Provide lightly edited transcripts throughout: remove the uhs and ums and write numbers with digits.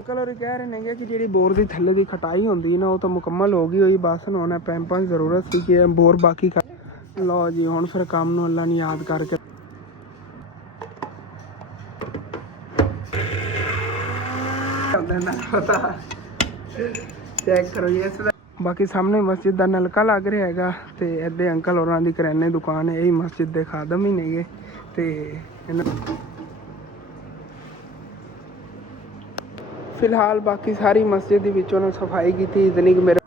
Uncle ਹੋਰੀ ਕਹਿ ਰਹੇ ਨੇਗੇ ਕਿ ਜਿਹੜੀ ਬੋਰ ਦੀ ਥੱਲੇ ਦੀ ਖਟਾਈ ਹੁੰਦੀ ਨਾ ਉਹ ਤਾਂ ਮੁਕੰਮਲ ਹੋ ਗਈ ਹੋਈ, ਬਸ ਹੁਣ ਪੈਂਪਾਂ ਦੀ ਜ਼ਰੂਰਤ ਸੀ ਕਿ ਬੋਰ ਬਾਕੀ ਲਓ ਜੀ। ਹੁਣ ਫਿਰ ਕੰਮ ਨੂੰ ਅੱਲਾ ਨੇ ਯਾਦ ਕਰਕੇ ਪਤਾ ਚੈੱਕ ਕਰੋ ਜੀ। ਇਸ ਦਾ ਬਾਕੀ ਸਾਹਮਣੇ ਮਸਜਿਦ ਦਾ ਨਲਕਾ ਲੱਗ ਰਿਹਾ ਹੈਗਾ ਤੇ ਇੱਥੇ ਅੰਕਲ ਹੋਰਾਂ ਦੀ ਕਰਿਆਨੇ ਦੀ ਦੁਕਾਨ ਹੈ। ਇਹੀ ਮਸਜਿਦ ਦੇ ਖਾਦਮ ਹੀ ਨੇਗੇ ਤੇ ਫਿਲਹਾਲ ਬਾਕੀ ਸਾਰੀ ਮਸਜਿਦ ਦੇ ਵਿੱਚ ਉਹਨਾਂ ਸਫਾਈ ਕੀਤੀ ਇਤਨੀ ਕਿ ਮੇਰੇ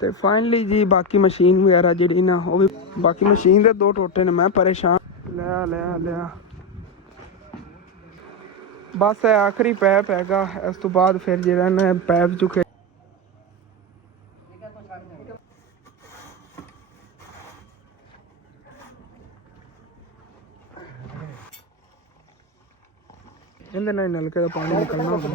ਤੇ ਫਾਈਨਲੀ ਜੀ ਬਾਕੀ ਮਸ਼ੀਨ ਵਗੈਰਾ ਜਿਹੜੀ ਨਾ ਉਹ ਵੀ ਬਾਕੀ ਮਸ਼ੀਨ ਦੇ 2 ਟੋਟੇ ਨੇ। ਮੈਂ ਪਰੇਸ਼ਾਨ ਲਿਆ ਬਸ ਇਹ ਆਖਰੀ ਪੈਪ ਹੈਗਾ। ਇਸ ਤੋਂ ਬਾਅਦ ਫਿਰ ਜਿਹੜਾ ਨਾ ਪੈਪ ਚੁੱਕੇ ਇਹਦੇ ਨਾਲ ਨਲਕੇ ਦਾ ਪਾਣੀ ਨਿਕਲਣਾ ਹੁੰਦਾ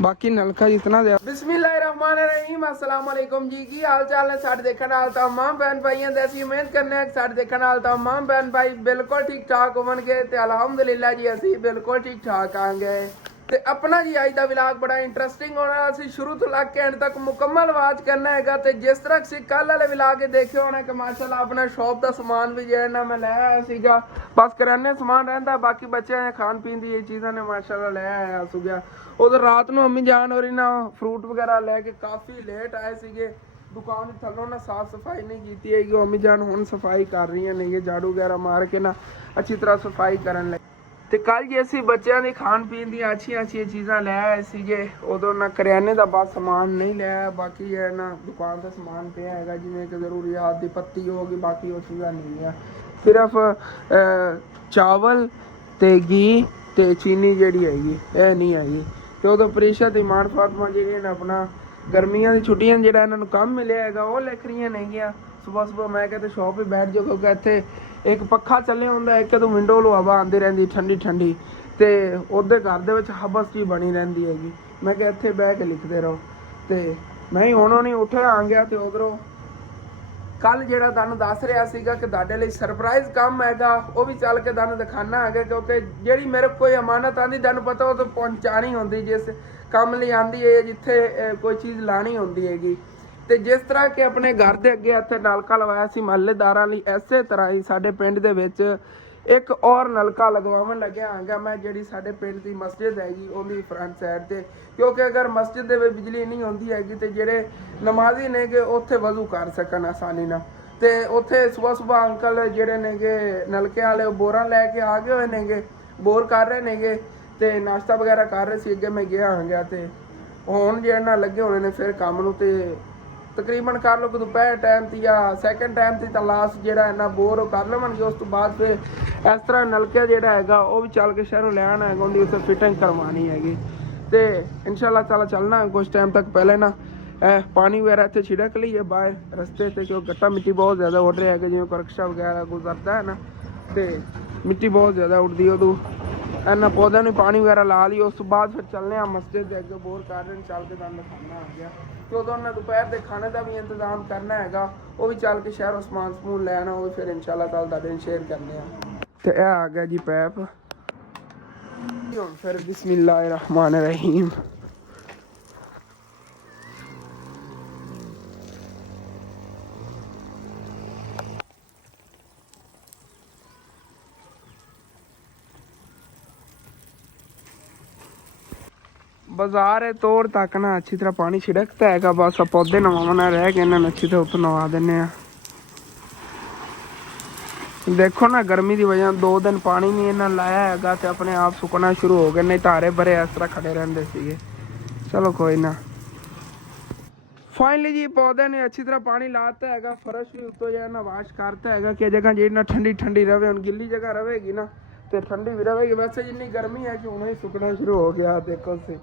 ਬਾਕੀ ਨਲਕਾ ਜਿतना दे बिस्मिल्लाहिर्रहमानिर्रहीम अस्सलाम वालेकुम जी। की हाल चाल है साढ़े देखने वाले तमाम बहन भाइयों की। असं उम्मीद करने साढ़े देखने वाले तमाम बहन भाई बिल्कुल ठीक ठाक होवणगे ते अलहमदुलिल्लाह जी असी बिल्कुल ठीक ठाक आंगे। ਤੇ ਆਪਣਾ ਜੀ ਅੱਜ ਦਾ ਵਲੌਗ ਬੜਾ ਇੰਟਰਸਟਿੰਗ ਹੋਣਾ। ਅਸੀਂ ਸ਼ੁਰੂ ਤੋਂ ਲੱਗ ਕੇ ਐਂਡ ਤੱਕ ਮੁਕੰਮਲ ਵਾਚ ਕਰਨਾ ਹੈਗਾ। ਤੇ ਜਿਸ ਤਰ੍ਹਾਂ ਤੁਸੀਂ ਕੱਲ ਵਾਲੇ ਵਲੌਗ ਦੇਖਿਆ ਹੋਣਾ ਕਿ ਮਾਸ਼ਾਅੱਲਾ ਆਪਣਾ ਸ਼ੌਪ ਦਾ ਸਮਾਨ ਵੀ ਜਿਹੜਾ ਨਾ ਮੈਂ ਲੈ ਆਇਆ ਸੀਗਾ। ਬਸ ਕਰਿਆਨੇ ਸਮਾਨ ਰਹਿੰਦਾ, ਬਾਕੀ ਬੱਚਿਆਂ ਦੇ ਖਾਣ ਪੀਣ ਦੀ ਇਹ ਚੀਜ਼ਾਂ ਨੇ ਮਾਸ਼ਾਅੱਲਾ ਲੈ ਆਇਆ ਸੀਗਾ। ਉਧਰ ਰਾਤ ਨੂੰ ਅੰਮੀ ਜਾਨ ਹੋਰੀ ਨਾ ਫਰੂਟ ਵਗੈਰਾ ਲੈ ਕੇ ਕਾਫੀ ਲੇਟ ਆਏ ਸੀਗੇ। ਦੁਕਾਨ ਦੇ ਥੱਲੋਂ ਨਾ ਸਾਫ ਸਫਾਈ ਨਹੀਂ ਕੀਤੀ ਹੈਗੀ। ਅੰਮੀ ਜਾਨ ਹੁਣ ਸਫਾਈ ਕਰ ਰਹੀਆਂ ਨੇ, ਝਾੜੂ ਵਗੈਰਾ ਮਾਰ ਕੇ ਨਾ ਅੱਛੀ ਤਰ੍ਹਾਂ ਸਫਾਈ ਕਰਨ ਲੱਗੀ। ਤੇ ਕੱਲ ਜੇ ਅਸੀਂ ਬੱਚਿਆਂ ਦੇ ਖਾਣ ਪੀਣ ਦੀਆਂ ਅੱਛੀਆਂ ਚੀਜ਼ਾਂ ਲੈ ਆਏ ਸੀਗੇ। ਉਦੋਂ ਨਾ ਕਰਿਆਨੇ ਦਾ ਬਸ ਸਮਾਨ ਨਹੀਂ ਲਿਆ, ਬਾਕੀ ਹੈ ਨਾ ਦੁਕਾਨ ਦਾ ਸਮਾਨ ਪਿਆ ਹੈਗਾ ਜਿਵੇਂ ਕਿ ਜ਼ਰੂਰੀਆਤ ਦੀ ਪੱਤੀ ਹੋ ਗਈ, ਬਾਕੀ ਉਹ ਚੀਜ਼ਾਂ ਨਹੀਂ ਆ। ਸਿਰਫ ਚਾਵਲ ਤੇ ਘੀ ਤੇ ਚੀਨੀ ਜਿਹੜੀ ਹੈਗੀ ਇਹ ਨਹੀਂ ਹੈਗੀ। ਤੇ ਉਦੋਂ ਪ੍ਰੀਸ਼ਾ ਤੇ ਇਮਾਨ ਫਾਤਮਾ ਜਿਹੜੀਆਂ ਨੇ ਆਪਣਾ ਗਰਮੀਆਂ ਦੀ ਛੁੱਟੀਆਂ ਜਿਹੜਾ ਇਹਨਾਂ ਨੂੰ ਕੰਮ ਮਿਲਿਆ ਹੈਗਾ ਉਹ ਲਿਖ ਰਹੀਆਂ ਨੇਗੀਆਂ। ਸੁਬਹ ਮੈਂ ਕਹਿੰਦਾ ਸ਼ੌਪ 'ਤੇ ਬੈਠ ਜਾਓ ਕਿਉਂਕਿ ਇੱਥੇ ਇੱਕ ਪੱਖਾ ਚੱਲਿਆ ਹੁੰਦਾ, ਇੱਕ ਤੋਂ ਵਿੰਡੋ ਨੂੰ ਹਵਾ ਆਉਂਦੀ ਰਹਿੰਦੀ ਠੰਡੀ ਤੇ ਉਹਦੇ ਘਰ ਦੇ ਵਿੱਚ ਹਬਸ ਜੀ ਬਣੀ ਰਹਿੰਦੀ ਹੈਗੀ। ਮੈਂ ਕਿਹਾ ਇੱਥੇ ਬਹਿ ਕੇ ਲਿਖਦੇ ਰਹੋ। ਤੇ ਮੈਂ ਹੀ ਹੁਣ ਨਹੀਂ ਉੱਠਿਆ ਆ ਗਿਆ। ਤੇ ਉਧਰੋਂ ਕੱਲ ਜਿਹੜਾ ਤੁਹਾਨੂੰ ਦੱਸ ਰਿਹਾ ਸੀਗਾ ਕਿ ਤੁਹਾਡੇ ਲਈ ਸਰਪ੍ਰਾਈਜ਼ ਕੰਮ ਹੈਗਾ ਉਹ ਵੀ ਚੱਲ ਕੇ ਤੁਹਾਨੂੰ ਦਿਖਾਣਾ ਹੈਗਾ। ਕਿਉਂਕਿ ਜਿਹੜੀ ਮੇਰੇ ਕੋਈ ਅਮਾਨਤ ਆਂਦੀ ਤੁਹਾਨੂੰ ਪਤਾ ਉਹ ਤਾਂ ਪਹੁੰਚਾਣੀ ਹੁੰਦੀ, ਜਿਸ ਕੰਮ ਲਈ ਆਂਦੀ ਹੈ ਜਿੱਥੇ ਕੋਈ ਚੀਜ਼ ਲਾਣੀ ਹੁੰਦੀ ਹੈਗੀ। ਤੇ ਜਿਸ ਤਰ੍ਹਾਂ ਕਿ ਆਪਣੇ ਘਰ ਦੇ ਅੱਗੇ ਇੱਥੇ ਨਲਕਾ ਲਵਾਇਆ ਸੀ ਮਹੱਲੇਦਾਰਾਂ ਲਈ, ਇਸੇ ਤਰ੍ਹਾਂ ਹੀ ਸਾਡੇ ਪਿੰਡ ਦੇ ਵਿੱਚ ਇੱਕ ਔਰ ਨਲਕਾ ਲਗਵਾਉਣ ਲੱਗਿਆ ਹੈਗਾ ਮੈਂ। ਜਿਹੜੀ ਸਾਡੇ ਪਿੰਡ ਦੀ ਮਸਜਿਦ ਹੈਗੀ ਉਹਦੀ ਫਰੰਟ ਸਾਈਡ ਤੇ, ਕਿਉਂਕਿ ਅਗਰ ਮਸਜਿਦ ਦੇ ਵਿੱਚ ਬਿਜਲੀ ਨਹੀਂ ਹੁੰਦੀ ਹੈਗੀ ਤੇ ਜਿਹੜੇ ਨਮਾਜ਼ੀ ਨੇਗੇ ਉੱਥੇ ਵਜ਼ੂ ਕਰ ਸਕਣ ਆਸਾਨੀ ਨਾਲ। ਤੇ ਉੱਥੇ ਸੁਬਹ ਅੰਕਲ ਜਿਹੜੇ ਨੇਗੇ ਨਲਕੇ ਵਾਲੇ ਉਹ ਬੋਰਾਂ ਲੈ ਕੇ ਆ ਗਏ ਹੋਏ ਨੇਗੇ, ਬੋਰ ਕਰ ਰਹੇ ਨੇਗੇ ਤੇ ਨਾਸ਼ਤਾ ਵਗੈਰਾ ਕਰ ਰਹੇ ਸੀ। ਅੱਗੇ ਮੈਂ ਗਿਆ ਹਾਂ ਤੇ ਹੁਣ ਜਿਹੜੇ ਨਾਲ ਲੱਗੇ ਹੋਣੇ ਨੇ ਫਿਰ ਕੰਮ ਨੂੰ। ਤੇ ਤਕਰੀਬਨ ਕਰ ਲਓ ਕਿ ਦੁਪਹਿਰ ਟਾਈਮ ਤੇ ਜਾਂ ਸੈਕਿੰਡ ਟਾਈਮ ਤੇ ਤਾਂ ਲਾਸਟ ਜਿਹੜਾ ਇੰਨਾ ਬੋਰ ਉਹ ਕਰ ਲਵਾਂਗੇ। ਉਸ ਤੋਂ ਬਾਅਦ ਫਿਰ ਇਸ ਤਰ੍ਹਾਂ ਨਲਕਾ ਜਿਹੜਾ ਹੈਗਾ ਉਹ ਵੀ ਚੱਲ ਕੇ ਸ਼ਹਿਰੋਂ ਲੈਣ ਹੈਗਾ, ਉਹਦੀ ਉੱਥੇ ਫਿਟਿੰਗ ਕਰਵਾਉਣੀ ਹੈਗੀ। ਤੇ ਇਨਸ਼ਾਅੱਲਾ ਤਾਲਾ ਚੱਲਣਾ ਕੁਛ ਟਾਈਮ ਤੱਕ। ਪਹਿਲੇ ਨਾ ਪਾਣੀ ਵਗੈਰਾ ਇੱਥੇ ਛਿੜਕ ਲਈਏ ਬਾਹਰ ਰਸਤੇ ਤੇ, ਕਿਉਂ ਗੱਟਾ ਮਿੱਟੀ ਬਹੁਤ ਜ਼ਿਆਦਾ ਉੱਡ ਰਿਹਾ ਹੈਗਾ। ਜਿਵੇਂ ਰਕਸ਼ਾ ਵਗੈਰਾ ਗੁਜ਼ਰਦਾ ਹੈ ਨਾ ਤੇ ਮਿੱਟੀ ਬਹੁਤ ਜ਼ਿਆਦਾ ਉੱਡਦੀ, ਉਦੋਂ ਇਹਨਾਂ ਪੌਦਿਆਂ ਨੂੰ ਪਾਣੀ ਵਗੈਰਾ ਲਾ ਲਈ। ਉਸ ਤੋਂ ਬਾਅਦ ਫਿਰ ਚੱਲਦੇ ਹਾਂ ਮਸਜਿਦ ਦੇ ਅੱਗੇ, ਬੋਰ ਕਰ ਰਹੇ ਚੱਲ ਕੇ ਤੁਹਾਨੂੰ ਦਿਖਾਉਣਾ ਆ ਗਿਆ। ਤੇ ਉਦੋਂ ਉਹਨਾਂ ਦੁਪਹਿਰ ਦੇ ਖਾਣੇ ਦਾ ਵੀ ਇੰਤਜ਼ਾਮ ਕਰਨਾ ਹੈਗਾ, ਉਹ ਵੀ ਚੱਲ ਕੇ ਸ਼ਹਿਰੋਂ ਸਮਾਨ ਸਮੂਨ ਲੈਣਾ, ਉਹ ਵੀ ਫਿਰ ਇਨਸ਼ਾਅੱਲਾ ਤਾਲਾ ਤੁਹਾਡੇ ਨਾਲ ਸ਼ੇਅਰ ਕਰਨੇ ਆ। ਤੇ ਇਹ ਆ ਗਿਆ ਜੀ ਪੈਪ। ਹੁਣ ਫਿਰ ਬਿਸਮਿल्लाहिर्रहमानिर्रहीम। बाजार है तोड़ तक ना अच्छी तरह पानी छिड़कता है। बस पौधे नवाना रह गए, इन्होंने अच्छी तरह उत्तर नवा देने। देखो ना गर्मी की वजह 2 दिन पानी नहीं इन्हें लाया है तो अपने आप सुकना शुरू हो गए, नहीं तो हरे भरे इस तरह खड़े रहते थे। चलो कोई ना। फाइनली जी पौधे ने अच्छी तरह पानी लाता है, फर्श भी उत्तों जो ना वाश करता है कि जगह जी ना ठंडी रहे। हम गिली जगह रहेगी ना तो ठंडी भी रहेगी। वैसे जिन्नी गर्मी है कि उन्हें ही सुकना शुरू हो गया। देखो से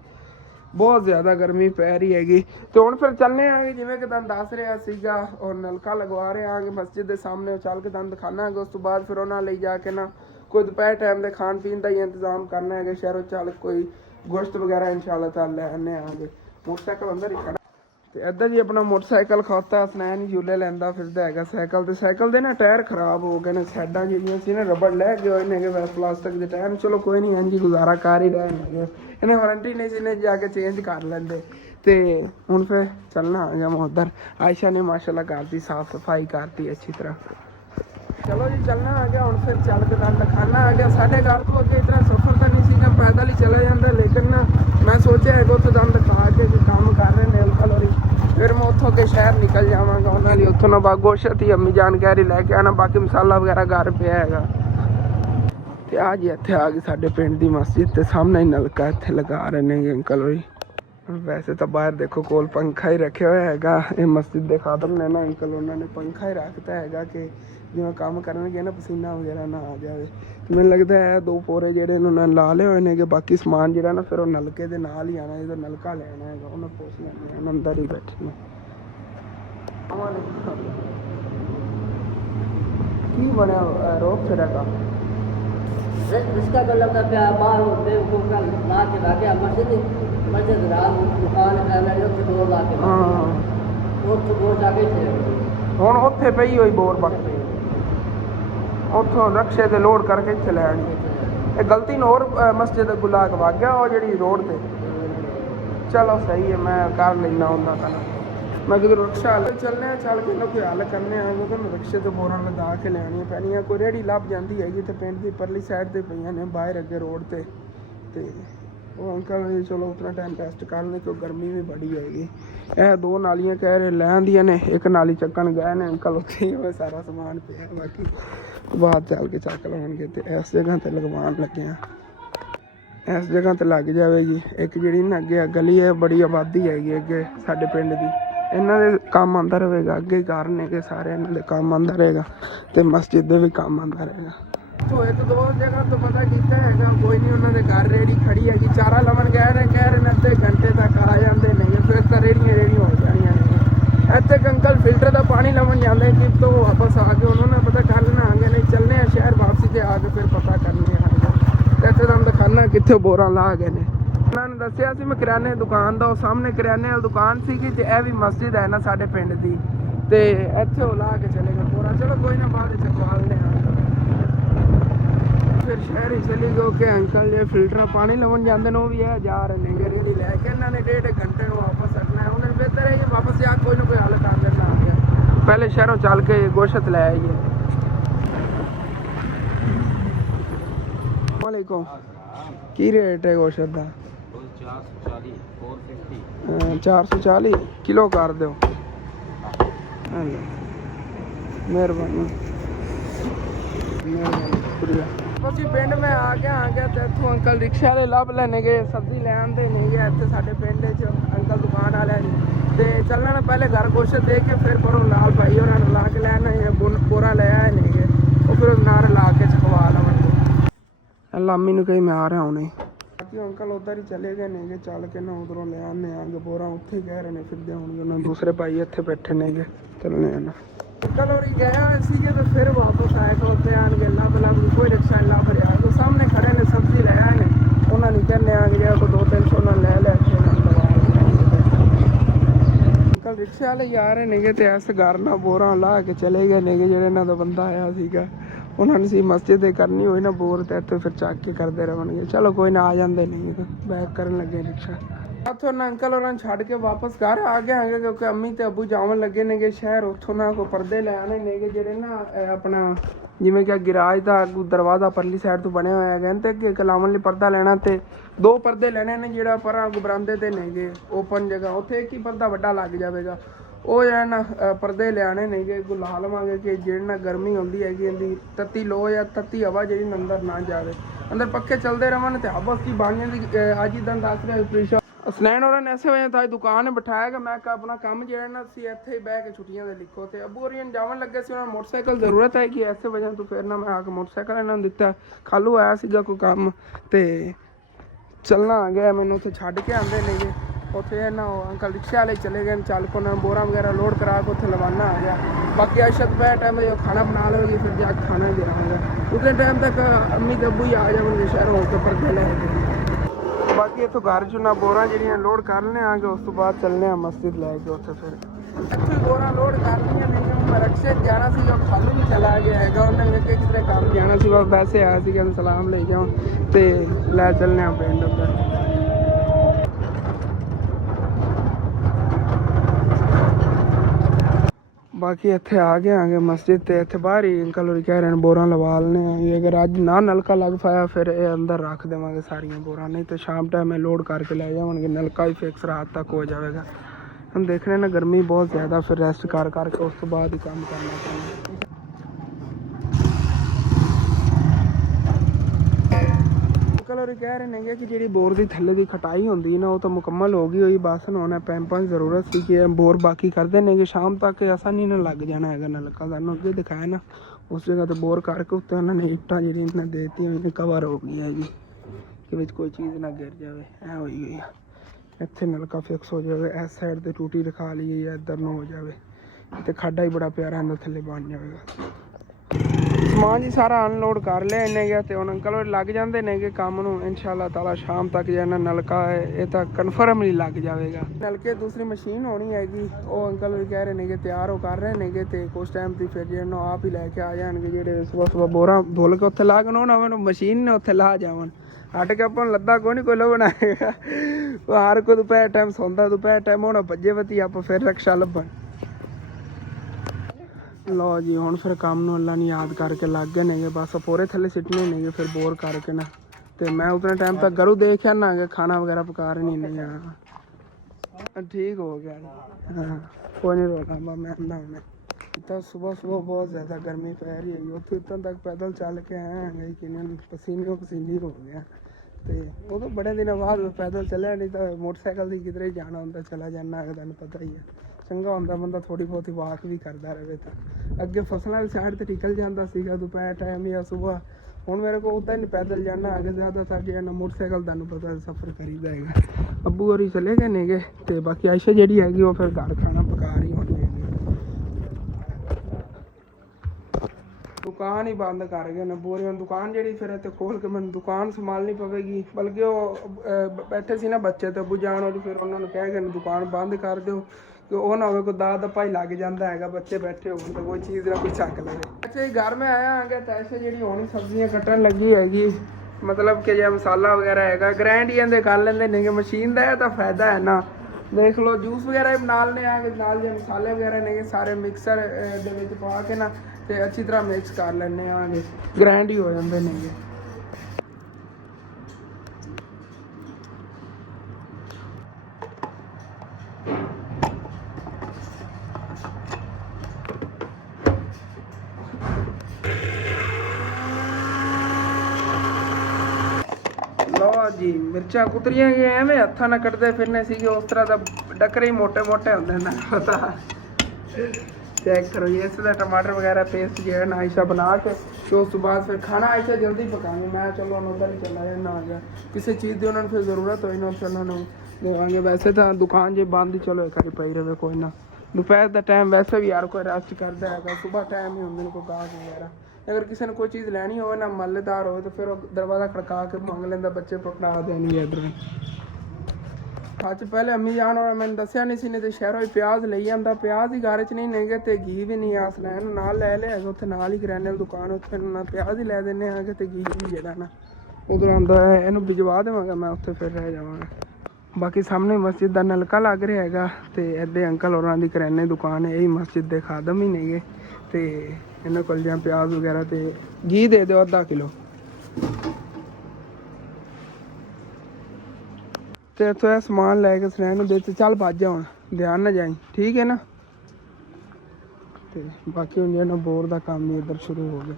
बहुत ज़्यादा गर्मी पै रही हैगी। तो हुण फिर चलने आगे जिवें कि तुहानूं दस रहा सीगा और नलका लगवा रहे आगे मस्जिद के सामने, चल के तुहानूं दिखाना है। उस तो बाद फिर उन्हां लई जाके ना ਕੋਈ ਦੁਪਹਿਰ ਟਾਈਮ ਦੇ ਖਾਣ ਪੀਣ ਦਾ ਹੀ ਇੰਤਜ਼ਾਮ ਕਰਨਾ ਹੈਗਾ ਸ਼ਹਿਰੋਂ ਚੱਲ ਕੋਈ ਗੋਸ਼ਤ ਵਗੈਰਾ ਇਨਸ਼ਾਅੱਲਾ ਤਾਲਾ ਲੈ ਆਨੇ ਆਗੇ। ਮੋਟਰਸਾਈਕਲ ਅੰਦਰ ਹੀ ਖੜਾ ਤੇ ਇੱਧਰ ਜੀ ਆਪਣਾ ਮੋਟਰਸਾਈਕਲ ਖਾਤਾ ਹਸਨੈਨ ਝੂਲੇ ਲੈਂਦਾ ਫਿਰਦਾ ਹੈਗਾ ਸਾਈਕਲ ਤੇ। ਸਾਈਕਲ ਦੇ ਨਾ ਟਾਇਰ ਖਰਾਬ ਹੋ ਗਏ ਨੇ, ਸਾਈਡਾਂ ਜਿਹੜੀਆਂ ਸੀ ਨਾ ਰਬੜ ਲੈ ਗਏ ਹੋਏ ਨੇ ਵੈਸੇ ਪਲਾਸਟਿਕ ਦੇ ਟਾਇਰ। ਚਲੋ ਕੋਈ ਨਹੀਂ ਇੰਝ ਗੁਜ਼ਾਰਾ ਕਰ ਹੀ ਰਹੇ ਹੈਗੇ, ਇਹਨੇ ਵਾਰੰਟੀ ਨਹੀਂ ਸੀ ਨੇ ਜਾ ਕੇ ਚੇਂਜ ਕਰ ਲੈਂਦੇ। ਤੇ ਹੁਣ ਫਿਰ ਚੱਲਣਾ ਆ ਜਾ ਉੱਧਰ। ਆਇਸ਼ਾ ਨੇ ਮਾਸ਼ਾਅੱਲਾ ਕਰਤੀ ਸਾਫ ਸਫਾਈ ਕਰਤੀ ਅੱਛੀ ਤਰ੍ਹਾਂ। चलो जी चलना आ गया हूँ फिर चल के दंद खाना आ गया। साढ़े घर तो अगे इतना सफर तो नहीं सी, पैदल ही चले जाते, लेकिन ना मैं सोचा है उत्थे दंद खा के काम कर रहे ने अंकल होरी, फिर मैं उत्थों के शहर निकल जावांगा उन्होंने उत्थों ना गोश्त ही अम्मी जान कह रही लैके आना, बाकी मसाला वगैरह घर पिया हैगा। ते आ जी इत्थे आ गई साडे पिंड दी मस्जिद ते सामने ही नलका इत्थे लगा रहे ने अंकल होरी। वैसे तो बाहर देखो कोल पंखा ही रखे हुए हैगा, ये मस्जिद के खादम ने ना अंकल उन्होंने पंखा ही रखता हैगा कि जिवें काम करनगे ना पसीना वगैरह ना आ जाए। तो मैंने लगता है 2 पोरे जेडे उन्होंने ला ले हुए ने कि बाकी समान जेड़ा ना फिर नलके दे नाल ही आना, जो नलका लेना है उन्हें पूछ लेना, अंदर ही बैठे ने। की बना रोक छड़ा का रिश्ता कर लगा पे बाहर होते को का ला के आगे मस्जिद रात दुकान है जो तो ला के हां वो तो वो जाके थे ਹੁਣ ਉੱਥੇ ਪਈ ਹੋਈ ਬੋਰ ਬੱਕਰੀ ਉੱਥੋਂ ਰਕਸ਼ੇ ਤੇ ਲੋਡ ਕਰਕੇ ਇੱਥੇ ਲੈ ਆਣੀ। ਇਹ ਗਲਤੀ ਨਾਲ ਹੋਰ ਮਸਜਿਦ ਗੁਲਾਕ ਵਗ ਗਿਆ ਉਹ ਜਿਹੜੀ ਰੋਡ ਤੇ। ਚਲੋ ਸਹੀ ਹੈ ਮੈਂ ਕਰ ਲੈਣਾ ਹੁੰਦਾ ਤਾਂ ਮੈਂ ਕਿਧਰ ਰਕਸ਼ਾ ਚੱਲਨੇ ਚੱਲ ਕੇ ਨਾ ਕੋਈ ਹੱਲ ਕਰਨੇ ਆ ਕਿਉਂਕਿ ਮੈਂ ਰਕਸ਼ੇ ਤੇ ਬੋਰਾਂ ਲਦਾ ਕੇ ਲੈਣੀਆਂ ਪੈਣੀਆਂ। ਕੋਈ ਰੇੜੀ ਲੱਭ ਜਾਂਦੀ ਹੈਗੀ ਤੇ ਪਿੰਡ ਦੀ ਪਰਲੀ ਸਾਈਡ ਤੇ ਪਈਆਂ ਨੇ ਬਾਹਰ ਅੱਗੇ ਰੋਡ ਤੇ। ਤੇ ਉਹ ਅੰਕਲ ਚਲੋ ਉਤਨਾ ਟਾਈਮ ਟੈਸਟ ਕਰਨ ਕਿਉਂ ਗਰਮੀ ਵੀ ਬੜੀ ਹੋਏਗੀ। ਇਹ 2 ਨਾਲੀਆਂ ਕਹਿ ਰਹੇ ਲੈ ਆਂਦੀਆਂ ਨੇ, ਇੱਕ ਨਾਲੀ ਚੱਕਣ ਗਏ ਨੇ ਅੰਕਲ, ਉੱਥੇ ਹੀ ਸਾਰਾ ਸਮਾਨ ਪਿਆ, ਬਾਕੀ ਬਾਅਦ ਚੱਲ ਕੇ ਚੱਕ ਲਵਾਂਗੇ। ਤੇ ਇਸ ਜਗ੍ਹਾ ਤੇ ਲਗਵਾਉਣ ਲੱਗੇ ਆ, ਇਸ ਜਗ੍ਹਾ ਤੇ ਲੱਗ ਜਾਵੇ ਜੀ। ਇੱਕ ਜਿਹੜੀ ਨਾ ਅੱਗੇ ਗਲੀ ਹੈ ਬੜੀ ਆਬਾਦੀ ਹੈਗੀ ਅੱਗੇ ਸਾਡੇ ਪਿੰਡ ਦੀ, ਇਹਨਾਂ ਦੇ ਕੰਮ ਆਉਂਦਾ ਰਹੇਗਾ, ਅੱਗੇ ਕਾਰਨ ਹੈ ਕਿ ਸਾਰੇ ਇਹਨਾਂ ਦੇ ਕੰਮ ਆਉਂਦਾ ਰਹੇਗਾ ਤੇ ਮਸਜਿਦ ਦੇ ਵੀ ਕੰਮ ਆਉਂਦਾ ਰਹੇਗਾ। तो 1-2 जगह तो पता किया है कोई नहीं, उन्होंने घर रेड़ी खड़ी है चारा लवन कह रहे ने अद्धे घंटे तक आ जाते नहीं, फिर तो रेड़ी हो जानिया ने। इतने अंकल फिल्टर का पानी लवन जाते कि तो वापस आके उन्होंने पता कर लेना आगे नहीं चलने शहर वापसी से आके फिर पता करने आगे। इतने दम दिखाना कितने बोरा ला गए ने। उन्होंने दसिया सी मैं किराने दुकान का, सामने किराने वाली दुकान सी कि यह भी मस्जिद है ना साढ़े पिंड की, तो इतने ला के चले गए बोरा। चलो कोई ना बाद चकवा लें। फिर शहर ही चली गए कि अंकल जो फिल्टर पानी लवन जाते हैं वो भी है जा रहे हैं रेड़ी लैके, इन्होंने 1.5 घंटे वापस रखना है। उन्हें बेहतर है कि वापस या कोई ना कोई हल कर लेना आ गया। पहले शहरों चल के गोश्त ले आइए। वालेकुम की रेट है गोश्त का? 440 किलो कर दो, मेहरबानी शुक्रिया। ਅਸੀਂ ਪਿੰਡ ਮੈਂ ਆ ਗਿਆ ਤੇ ਇੱਥੋਂ ਅੰਕਲ ਰਿਕਸ਼ਾ ਵਾਲੇ ਲੱਭ ਲੈਣੇ ਗਏ, ਸਬਜ਼ੀ ਲੈ ਆਉਂਦੇ ਨੇ ਗਏ ਇੱਥੇ ਸਾਡੇ ਪਿੰਡ 'ਚ ਅੰਕਲ ਦੁਕਾਨ ਵਾਲਿਆਂ ਦੀ। ਤੇ ਚੱਲਣਾ ਪਹਿਲੇ ਘਰ ਗੋਸ਼ਤ ਦੇ ਕੇ ਫਿਰ ਪਰੋਂ ਨਾਲ ਭਾਈ ਉਹਨਾਂ ਨੂੰ ਲਾ ਕੇ ਲੈਣਾ ਹੈ, ਬੋਰਾ ਲੈ ਆਏ ਨੇਗੇ, ਉਹ ਫਿਰ ਨਾਰ ਲਾ ਕੇ ਚਖਵਾ ਲਵਾਂਗੇ। ਲਾਮੀ ਨੂੰ ਕਹੀ ਮੈਂ ਆ ਰਿਹਾ ਹੁਣੇ। ਬਾਕੀ ਅੰਕਲ ਉੱਧਰ ਹੀ ਚਲੇ ਗਏ ਨੇਗੇ, ਚੱਲ ਕੇ ਨਾ ਉਧਰੋਂ ਲੈ ਆਉਂਦੇ ਆਂਗੇ ਬੋਰਾ, ਉੱਥੇ ਕਹਿ ਰਹੇ ਨੇ ਫਿਰਦੇ ਹੋਣਗੇ ਉਹਨਾਂ ਦੂਸਰੇ ਭਾਈ ਇੱਥੇ ਬੈਠੇ ਨੇਗੇ। ਚੱਲਣੇ ਆ ਨਾ कल और गया सी तो फिर वापस आए तो उत्ते आने लब कोई रिक्शा लभ रहा तो सामने खड़े ने सब्जी ले आए ने उन्होंने कहने आ गया को 200-300 उन्होंने ले कल रिक्शा वाले आ रहे ने तो इस घर ना बोरा ला के चले गए ने जो इन्हों का बंदा आया सीगा, उन्होंने सी मस्जिद करनी हुई ना बोर तो इतने फिर चक के करते रहने। चलो कोई ना आ जाते नहीं बैक कर लगे रिक्शा। ਉੱਥੋਂ ਨਾ ਅੰਕਲ ਉਹਨਾਂ ਨੂੰ ਛੱਡ ਕੇ ਵਾਪਸ ਘਰ ਆ ਗਏ ਹੈਗੇ ਕਿਉਂਕਿ ਅੰਮੀ ਤੇ ਅੱਬੂ ਜਾਵਣ ਲੱਗੇ ਨੇਗੇ ਸ਼ਹਿਰ। ਉੱਥੋਂ ਨਾ ਕੋਈ ਪਰਦੇ ਲੈ ਆਣੇ ਨੇਗੇ ਜਿਹੜੇ ਨਾ ਆਪਣਾ ਜਿਵੇਂ ਕਿ ਗਿਰਾਜ ਦਾ ਦਰਵਾਜ਼ਾ ਪਰਲੀ ਸਾਈਡ ਤੋਂ ਬਣਿਆ ਹੋਇਆ ਹੈਗਾ ਤੇ ਇੱਕ ਲਾਵਣ ਲਈ ਪਰਦਾ ਲੈਣਾ ਤੇ 2 ਪਰਦੇ ਲੈਣੇ ਨੇ ਜਿਹੜਾ ਪਰਾਂ ਬਰਾਂਦੇ ਤੇ ਨੇਗੇ ਓਪਨ ਜਗ੍ਹਾ, ਉੱਥੇ ਇੱਕ ਹੀ ਪਰਦਾ ਵੱਡਾ ਲੱਗ ਜਾਵੇਗਾ। ਉਹ ਜਿਹੜਾ ਨਾ ਪਰਦੇ ਲਿਆਣੇ ਨੇਗੇ ਲਾ ਲਵਾਂਗੇ ਕਿ ਜਿਹੜੀ ਨਾ ਗਰਮੀ ਹੁੰਦੀ ਹੈਗੀ ਇਹਦੀ ਤੱਤੀ ਲੋ ਜਾਂ ਤੱਤੀ ਹਵਾ ਜਿਹੜੀ ਅੰਦਰ ਨਾ ਜਾਵੇ, ਅੰਦਰ ਪੱਖੇ ਚੱਲਦੇ ਰਹਿਣ ਤੇ ਹਵਾ ਕੀ ਬਾਣੀਆਂ ਦੀ ਅੱਜ ਹੀ ਦਿਨ ਦੱਸ ਰਿਹਾ ਹਸਨੈਨ ਹੋਰਾਂ ਨੇ ਇਸੇ ਵਜ੍ਹਾ ਤਾਂ ਦੁਕਾਨ ਬਿਠਾਇਆ ਕਿ ਮੈਂ ਆਪਣਾ ਕੰਮ ਜਿਹੜਾ ਨਾ ਸੀ ਇੱਥੇ ਹੀ ਬਹਿ ਕੇ ਛੁੱਟੀਆਂ ਦੇ ਲਿਖੋ। ਤੇ ਅੱਬੂ ਹੋਰੀਆਂ ਜਾਵਣ ਲੱਗੇ ਸੀ, ਉਹਨਾਂ ਨੂੰ ਮੋਟਰਸਾਈਕਲ ਜ਼ਰੂਰਤ ਹੈ ਕਿ ਇਸੇ ਵਜ੍ਹਾ ਤੋਂ ਫਿਰ ਨਾ ਮੈਂ ਆ ਕੇ ਮੋਟਰਸਾਈਕਲ ਇਹਨਾਂ ਨੂੰ ਦਿੱਤਾ। ਖਾਲੂ ਆਇਆ ਸੀਗਾ ਕੋਈ ਕੰਮ ਤੇ ਚੱਲਣਾ ਆ ਗਿਆ, ਮੈਨੂੰ ਉੱਥੇ ਛੱਡ ਕੇ ਆਉਂਦੇ ਨੇਗੇ ਉੱਥੇ ਇਹਨਾਂ ਉਹ ਅੰਕਲ ਰਿਕਸ਼ਾ ਵਾਲੇ ਚਲੇ ਗਏ ਚੱਲ ਕੇ ਉਹਨਾਂ ਨੂੰ ਬੋਰਾ ਵਗੈਰਾ ਲੋਡ ਕਰਾ ਕੇ ਉੱਥੇ ਲਵਾਨਾ ਆ ਗਿਆ। ਬਾਕੀ ਅਸ਼ਦ ਪੈ ਟਾਈਮ ਜੋ ਖਾਣਾ ਬਣਾ ਲਵੇਗੀ ਫਿਰ ਜਾ ਕੇ ਖਾਣਾ ਗਿਰਾਂਗਾ ਉतने टाइम तक अम्मी तो अबू ही आ जाएंगे शहर होकर पर्दे ले। बाकी इतों घर चो ना बोरा ਜਿਹੜੀਆਂ ਲੋਡ ਕਰ ਲੈਣੇ ਆਗੇ ਉਸ ਤੋਂ ਬਾਅਦ ਚੱਲਨੇ ਆ ਮਸਜਿਦ ਲੈ ਕੇ ਉੱਥੇ ਫਿਰ ਇੱਥੇ ਬੋਰਾ ਲੋਡ ਕਰ ਲਈਆਂ ਨਹੀਂ ਮੈਂ ਰਕਸ਼ੇ ਜਾਣਾ ਸੀ ਉਹ ਖਾਲੀ ਵੀ ਚਲਾ ਗਿਆ ਹੈਗਾ ਉਹਨੇ ਵੇਖੇ ਕਿਤੇ ਕੰਮ ਜਾਣਾ ਸੀ ਬਸ ਵੈਸੇ ਆਇਆ ਸੀ ਕਿ ਸਲਾਮ ਲੈ ਜਾਵਾਂ ਤੇ ਲੈ ਚੱਲਨੇ ਆ ਪਿੰਡ ਉੱਤੇ। बाकी इतने आ गए आगे मस्जिद ते इतने बाहर ही अंकल होरी कह रहे हैं बोरा लवा लेने अगर अज ना नलका लग पाया फिर ये अंदर रख देवांगे सारियां बोरा नहीं तो शाम टाइम में लोड करके ले जाएंगे नलका भी फिक्स रात तक हो जाएगा। हम देख रहे हैं ना गर्मी बहुत ज़्यादा फिर रेस्ट कर करके उस तो बाद ही काम करना चाहिए। अंकल होरी कह रहे हैं कि जी बोर की थले की खटाई होंगी ना वो तो मुकम्मल हो गई हुई बस होना पैंपा की जरूरत थी कि बोर बाकी कर देने कि शाम तक आसानी ना लग जाना है नलका सानू अगे दिखाया ना उस जगह तो बोर करके उत्ते उन्होंने इट्टा जी देती हुई कवर हो गई है जी कि कोई चीज़ ना गिर जाए ऐ हो गई है। इतने नलका फिक्स हो जाए इस साइड से टूटी रखा ली है इधर न हो जाए तो खाडा ही बड़ा प्यारा अंदर थले बन जाएगा। समान जी सारा अनलोड कर लिया इन्हें गया तो हम अंकल लग जाते हैं कि काम नूं इंशाअल्लाह ताला शाम तक जो ना नलका है ये तो कन्फर्म ही लग जाएगा। नलके दूसरी मशीन होनी हैगी वो अंकल कह रहे हैं कि तैयार हो कर रहे हैं तो कुछ टाइम तक फिर जो आप ही लैके आ जाएंगे जो सुबह सुबह बोरा धुल के उत्थे ला के ना मशीन ने उत्थे ला जावन हट के अपन लद्दा को नहीं कोई लभना है हर कोई दोपहर टाइम सौंदा दोपहर टाइम होना भज्जे बती आप फिर रक्षा लभन। लो जी हुण फिर काम नूं अल्लाह ने याद करके लग गए ने बस पोरे थले सिटने ने फिर बोर करके ना तो मैं उतने टाइम तक गरू देख आना कि खाना वगैरह पका रही नहीं हाँ ठीक हो गया हाँ कोई नहीं रोना मैं आंदा हूँ तो सुबह सुबह बहुत ज़्यादा गर्मी पै रही है उत्थे इतना तक पैदल चल के आए हैं कि पसीने पसीने हो गया तो वो तो बड़े दिनों बाद पैदल चले नहीं तो मोटरसाइकिल की किधर ही जाना होंगे चला जाना है तेन पता ही है चंगा होंदा बंदा थोड़ी बहुत वाक भी करता रहे तो अगे फसलों वाली साइड तो निकल जाता सीगा दोपहर टाइम या सुबह हुण मेरे को उतना नहीं पैदल जाना अगे ज़्यादातर जो है मोटरसाइकिल तुहानू पता सफ़र करी जाएगा। अब्बू होरी चले गए नेगे तो बाकी आयशा जी हैगी वो फिर घर खाना पका रही होनी दुकान ही बंद कर गए न बोरियों दुकान जी फिर इतने खोल के मैंने दुकान संभालनी पवेगी बल्कि वो बैठे सी ना बच्चे तो अब्बू जान हो फिर उन्होंने कह गए दुकान बंद कर दो कि वो ना हो कोई दाद दपाई लग जाता है बच्चे बैठे हो तो कोई चीज़ ना कोई चक ले। अच्छा घर में आया आगे तो ऐसे जी होनी सब्जियां कट्टन लगी हैगी मतलब कि जो मसाला वगैरह है ग्राइंड ही आते कर लेंगे नहीं मशीन का तो फायदा है ना देख लो जूस वगैरह भी नाल ने आके नाल जो मसाले वगैरह ने सारे मिक्सर दे पा के ना तो अच्छी तरह मिक्स कर लेने आगे ग्राइंड ही हो जाते हैं। लो जी मिर्चा कुतरियां गए एवं हथा ना कटते फिरने सी उस तरह का डकरे ही मोटे मोटे होंगे ना पता चेक करो ये इसका टमाटर वगैरह पेस्ट जो है ना आयशा बना के तो उस बाद फिर खाना आयशा जल्दी पकाएंगे मैं चलो उधर ही चला जाना आ गया किसी चीज़ की उन्होंने फिर ज़रूरत हो ना चलो देवांगे वैसे तो दुकान जो बंद ही चलो एक पई रहे कोई ना दोपहर का टाइम वैसे भी यार कोई रेस्ट करता है सुबह टाइम ही होंगे कोई गाहक वगैरह अगर किसी ने कोई चीज़ लैनी हो ना मल्लेदार हो तो फिर दरवाज़ा खड़का के मंग लेंदा बच्चे पकड़ा देनी है इधर आज पहले अम्मी जान और मैंने दसिया नहीं सी नहीं तो शहरों प्याज ले आता प्याज ही घर च नहीं लेंगे तो घी भी नहीं आस लैन नाल ले लिया उत्थे नाल ही करियाने वाली दुकान उत्थे ना प्याज ही लै देने आगे तो घी भी जेड़ा ना उधर आंदा है इनू भिजवा देवांगा मैं उत्थे फिर रह जावांगा। बाकी सामने मस्जिद का नलका लग रहा है तो इधर अंकल होरां दी करियाने दुकान है यही मस्जिद के खादम ही नहीं है तो इन्होंने को जहाँ प्याज वगैरह तो घी दे दो आधा किलो तो इतों यह समान लैके सनैन दे चल भज जा हूँ ध्यान ना जाई ठीक है ना। तो बाकी हूँ जो बोर का काम भी इधर शुरू हो गया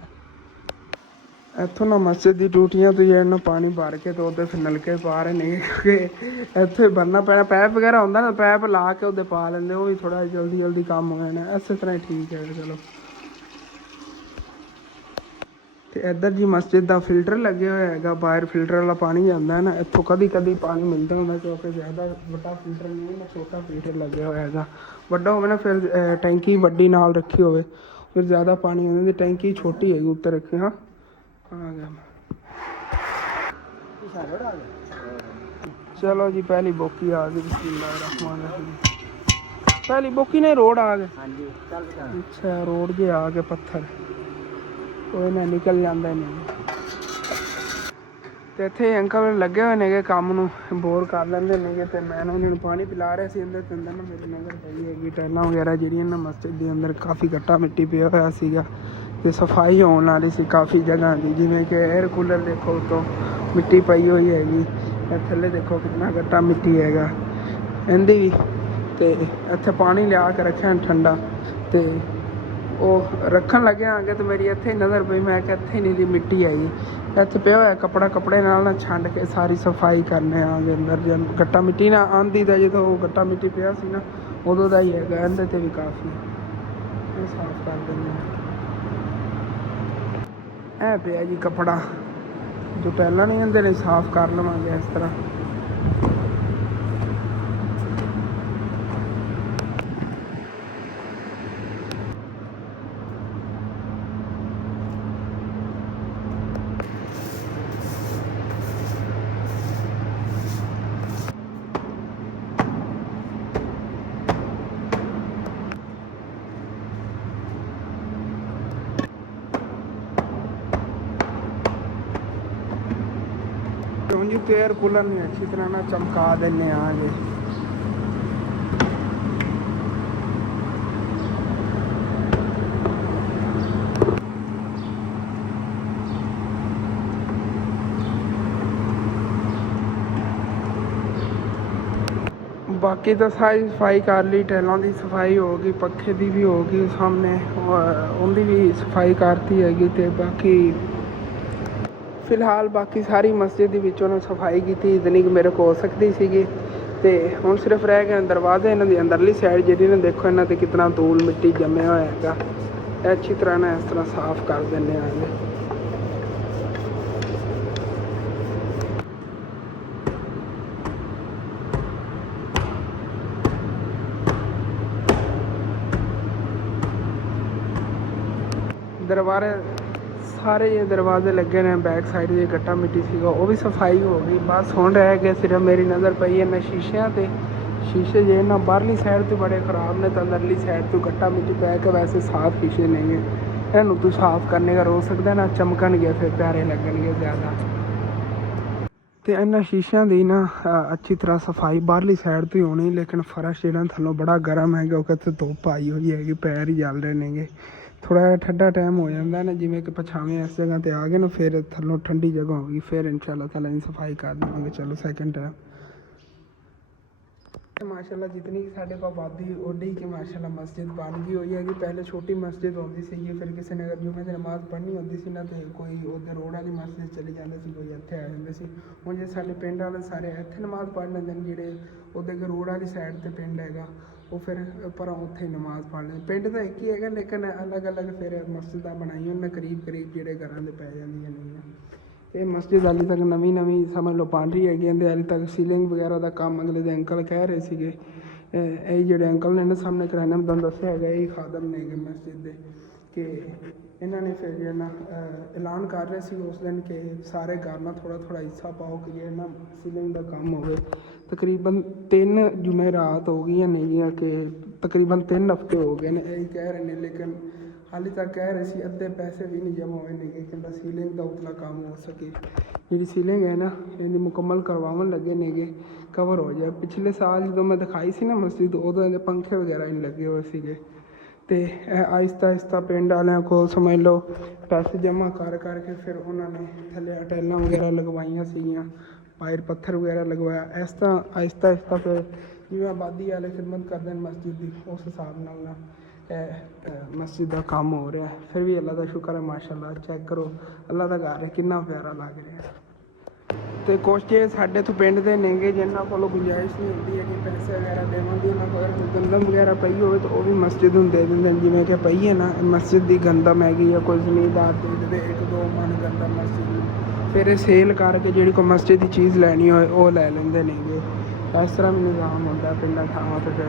इतों ना मस्जिद की टूटियां तो जो पानी भर के तो उधर फिर नलके पा रहे नहीं क्योंकि इतों भरना पैना पैप वगैरह होंगे ना पैप ला के उधर पा लेंगे वो भी थोड़ा जल्दी जल्दी काम हो जाना इस तरह ही ठीक है चलो। तो ਤੇ ਇੱਧਰ ਜੀ ਮਸਜਿਦ ਦਾ ਫਿਲਟਰ ਲੱਗਿਆ ਹੋਇਆ ਹੈਗਾ, ਬਾਹਰ ਫਿਲਟਰ ਵਾਲਾ ਪਾਣੀ ਜਾਂਦਾ ਹੈ ਨਾ, ਇੱਥੋਂ ਕਦੀ ਕਦੀ ਪਾਣੀ ਮਿਲਦਾ ਹੁੰਦਾ ਕਿਉਂਕਿ ਜ਼ਿਆਦਾ ਵੱਡਾ ਫਿਲਟਰ ਨਹੀਂ ਹੈ ਨਾ, ਛੋਟਾ ਫਿਲਟਰ ਲੱਗਿਆ ਹੋਇਆ ਹੈਗਾ। ਵੱਡਾ ਹੋਵੇ ਨਾ ਫਿਰ ਟੈਂਕੀ ਵੱਡੀ ਨਾਲ ਰੱਖੀ ਹੋਵੇ ਫਿਰ ਜ਼ਿਆਦਾ ਪਾਣੀ ਆਉਂਦਾ, ਦੀ ਟੈਂਕੀ ਛੋਟੀ ਹੈਗੀ ਉੱਤੇ ਰੱਖੀ। ਹਾਂ ਆ ਗਿਆ ਚਲੋ ਜੀ, ਪਹਿਲੀ ਬੋਕੀ ਆ ਗਈ। ਬਿਸਮਿल्लाह-र-रहमान-र-रहीम। पहली बोकी ने रोड आ गए। हाँ जी, चल चल। अच्छा रोड के आ गए पत्थर, कोई ना निकल जाता नहीं। ਤੇ ਇੱਥੇ ਅੰਕਲ ਲੱਗੇ ਹੋਏ ਨੇਗੇ ਕੰਮ ਨੂੰ, ਬੋਰ ਕਰ ਲੈਂਦੇ ਨੇਗੇ ਤੇ ਮੈਂ ਉਹਨਾਂ ਨੂੰ ਪਾਣੀ ਪਿਲਾ ਰਿਹਾ ਸੀ। ਅੰਦਰ ਤੇ ਅੰਦਰ ਨਾ ਮੇਰੀ ਨਜ਼ਰ ਪਈ ਹੈਗੀ ਟਾਈਲਾਂ ਵਗੈਰਾ ਜਿਹੜੀਆਂ ਨਾ ਮਸਜਿਦ ਦੇ ਅੰਦਰ ਕਾਫੀ ਗੱਟਾ ਮਿੱਟੀ ਪਿਆ ਹੋਇਆ ਸੀਗਾ ਤੇ ਸਫਾਈ ਹੋਣ ਵਾਲੀ ਸੀ ਕਾਫੀ ਜਗ੍ਹਾ ਦੀ, ਜਿਵੇਂ ਕਿ 에ਅਰ ਕੂਲਰ ਦੇਖੋ ਉੱਤੋਂ ਮਿੱਟੀ ਪਈ ਹੋਈ ਹੈਗੀ, ਥੱਲੇ ਦੇਖੋ ਕਿੰਨਾ ਗੱਟਾ ਮਿੱਟੀ ਹੈਗਾ ਇਹਦੀ ਵੀ। ਤੇ ਇੱਥੇ ਪਾਣੀ ਲਿਆ ਕੇ ਰੱਖਿਆ ਠੰਡਾ ਤੇ ਉਹ ਰੱਖਣ ਲੱਗਿਆ ਆਗੇ ਤੇ ਮੇਰੀ ਇੱਥੇ ਨਜ਼ਰ ਪਈ, ਮੈਂ ਕਿਹਾ ਇੱਥੇ ਨਹੀਂ ਦੀ ਮਿੱਟੀ ਆਈ, ਇੱਥੇ ਪਿਆ ਹੋਇਆ ਕੱਪੜਾ, ਕੱਪੜੇ ਨਾਲ ਨਾ ਛੰਡ ਕੇ ਸਾਰੀ ਸਫਾਈ ਕਰਨੇ ਆਗੇ ਅੰਦਰ। ਜੇ ਗੱਟਾ ਮਿੱਟੀ ਨਾ ਆਂਦੀ ਤਾਂ ਜਦੋਂ ਉਹ ਗੱਟਾ ਮਿੱਟੀ ਪਿਆ ਸੀ ਨਾ ਉਦੋਂ ਦਾ ਹੀ ਹੈਗਾ, ਇਹਦੇ ਤੇ ਵੀ ਕਾਫੀ ਇਹ ਸਾਫ਼ ਕਰ ਦਿੰਦੇ ਆ। ਇਹ ਪਿਆ ਜੀ ਕੱਪੜਾ, ਜੋ ਪਹਿਲਾਂ ਨਹੀਂ ਇਹਦੇ ਲਈ ਸਾਫ਼ ਕਰ ਲਵਾਂਗੇ ਇਸ ਤਰ੍ਹਾਂ। जी तो एयर कूलर नहीं अच्छी तरह ना चमका देने आगे। बाकी तो सारी सफाई कर ली, टाइलों की सफाई होगी, पखे की भी होगी सामने, उनकी भी सफाई करती हैगी। तो बाकी फिलहाल बाकी सारी मस्जिद विचों सफाई की थी इतनी कि मेरे को हो सकती सी। तो हुण सिर्फ रह गए दरवाजे, इन्हों की अंदरली साइड जी ने देखो इन्हों पर कितना धूल मिट्टी जमया हुआ है, अच्छी तरह ना इस तरह साफ कर देने आगे। दरबारे सारे ये दरवाजे लगे ने, बैक साइड ये गट्टा मिट्टी सी वो भी सफाई हो गई। बस हुण रह गए सिर्फ मेरी नज़र पई है ना शीशियाँ ते, शीशे जे ना बाहरली साइड तो बड़े ख़राब ने, तो अंदरली साइड तो गट्टा मिट्टी पै के वैसे साफ शीशे नहीं है। इनू तू साफ करने का हो सकता ना, चमकणगे फिर प्यारे लगणगे ज़्यादा। तो इन्होंने शीशियाँ की ना अच्छी तरह सफाई बाहरली साइड तो ही होनी, लेकिन फर्श जो थल्लों बड़ा गर्म है क्योंकि इत्थे धुप्प आई हुई है, पैर ही जल रहे हैं। थोड़ा ठंडा टाइम हो जाता ना, जिमें कि पछावें इस जगह पर आ गए ना, फिर थल्लों ठंडी जगह होगी, फिर इंशाल्लाह ताला सफाई कर देंगे। चलो सेकंड टाइम माशाल्लाह जितनी साढ़े को आबादी ओडी कि माशाल्लाह मस्जिद बन गई हुई है। पहले छोटी मस्जिद होती सी, फिर किसी ने अगर जुमे की नमाज़ पढ़नी होती सी ना, तो कोई उधर रोड वाली मस्जिद चली जाते सी, कोई इत्थे आ जाते सी। हुण जे साडे पिंड वाले सारे इत्थे नमाज़ पढ़ लेंदे ने, जिहड़े उधर रोड वाली साइड ते पिंड हैगा वो फिर पर उत्थे नमाज़ पढ़ लेंदे। पिंड तो एक ही है लेकिन अलग अलग फिर मस्जिदां बनाई उन्हें करीब करीब जिहड़े घरां दे पै जांदियां ने। ये मस्जिद हाली तक नवीं समझ लो बन रही हैगी, हाली तक सीलिंग वगैरह का काम अगले दे अंकल कह रहे थे। ये जोड़े अंकल ने ना सामने कराने में तुहानूं दस्सिया हैगा, यही खादम ने मस्जिद के, कि इन्होंने फिर जो ना ऐलान कर रहे थे उस दिन कि सारे घर ना थोड़ा थोड़ा हिस्सा पाओ कि जो ना सीलिंग का काम हो। तकरीबन 3 जुमेरात हो गई नहीं, कि तकरीबन 3 हफ्ते हो गए ने यही कह रहे हैं, लेकिन हाली तक कह रहे थे अद्धे पैसे भी नहीं जमा हुए नहीं कि सीलिंग का उतला काम हो सके। जी सीलिंग है ना इनकी मुकम्मल करवावन लगे नेगे, कवर हो जाए। पिछले साल जो मैं दिखाई सी ना मस्जिद, उदों इहदे पंखे वगैरह नहीं लगे हुए थे। तो आहिस्ता आहिस्ता पिंड वालों को समझ लो पैसे जमा कर करके फिर उन्होंने थल्ले टाइलां वगैरह लगवाइया सीगियां, पायर पत्थर वगैरह लगवाया। इस तरह आहिस्ता आहिस्ता फिर जिवें आबादी वाले खिदमत करते हैं मस्जिद की, उस हिसाब नाल ना मस्जिद का काम हो रहा है। फिर भी अल्लाह का शुक्र है माशाल्लाह। चेक करो अल्लाह का घर है कितना प्यारा लग रहा है। ਤੇ ਕੁਛ ਜੇ ਸਾਡੇ ਤੋਂ ਪਿੰਡ ਦੇ ਨੇਗੇ ਜਿਨ੍ਹਾਂ ਕੋਲੋਂ ਗੁੰਜਾਇਸ਼ ਨਹੀਂ ਹੁੰਦੀ ਹੈ ਕਿ ਪੈਸੇ ਵਗੈਰਾ ਦੇਵਾਂ ਦੀ, ਉਹਨਾਂ ਕੋਲ ਗੰਦਮ ਵਗੈਰਾ ਪਈ ਹੋਵੇ ਤਾਂ ਉਹ ਵੀ ਮਸਜਿਦ ਨੂੰ ਦੇ ਦਿੰਦੇ ਨੇ। ਜਿਵੇਂ ਕਿ ਪਈ ਹੈ ਨਾ ਮਸਜਿਦ ਦੀ ਗੰਦਮ ਹੈਗੀ ਆ, ਕੋਈ ਜ਼ਮੀਨਦਾਰ ਦੇ ਦਿੰਦੇ 1-2 ਮਣ ਗੰਦਮ ਮਸਜਿਦ ਨੂੰ, ਫਿਰ ਇਹ ਸੇਲ ਕਰਕੇ ਜਿਹੜੀ ਕੋਈ ਮਸਜਿਦ ਦੀ ਚੀਜ਼ ਲੈਣੀ ਹੋਏ ਉਹ ਲੈ ਲੈਂਦੇ ਨੇਗੇ। ਇਸ ਤਰ੍ਹਾਂ ਵੀ ਨਿਜ਼ਾਮ ਹੁੰਦਾ ਪਿੰਡਾਂ ਥਾਵਾਂ 'ਤੇ। ਫਿਰ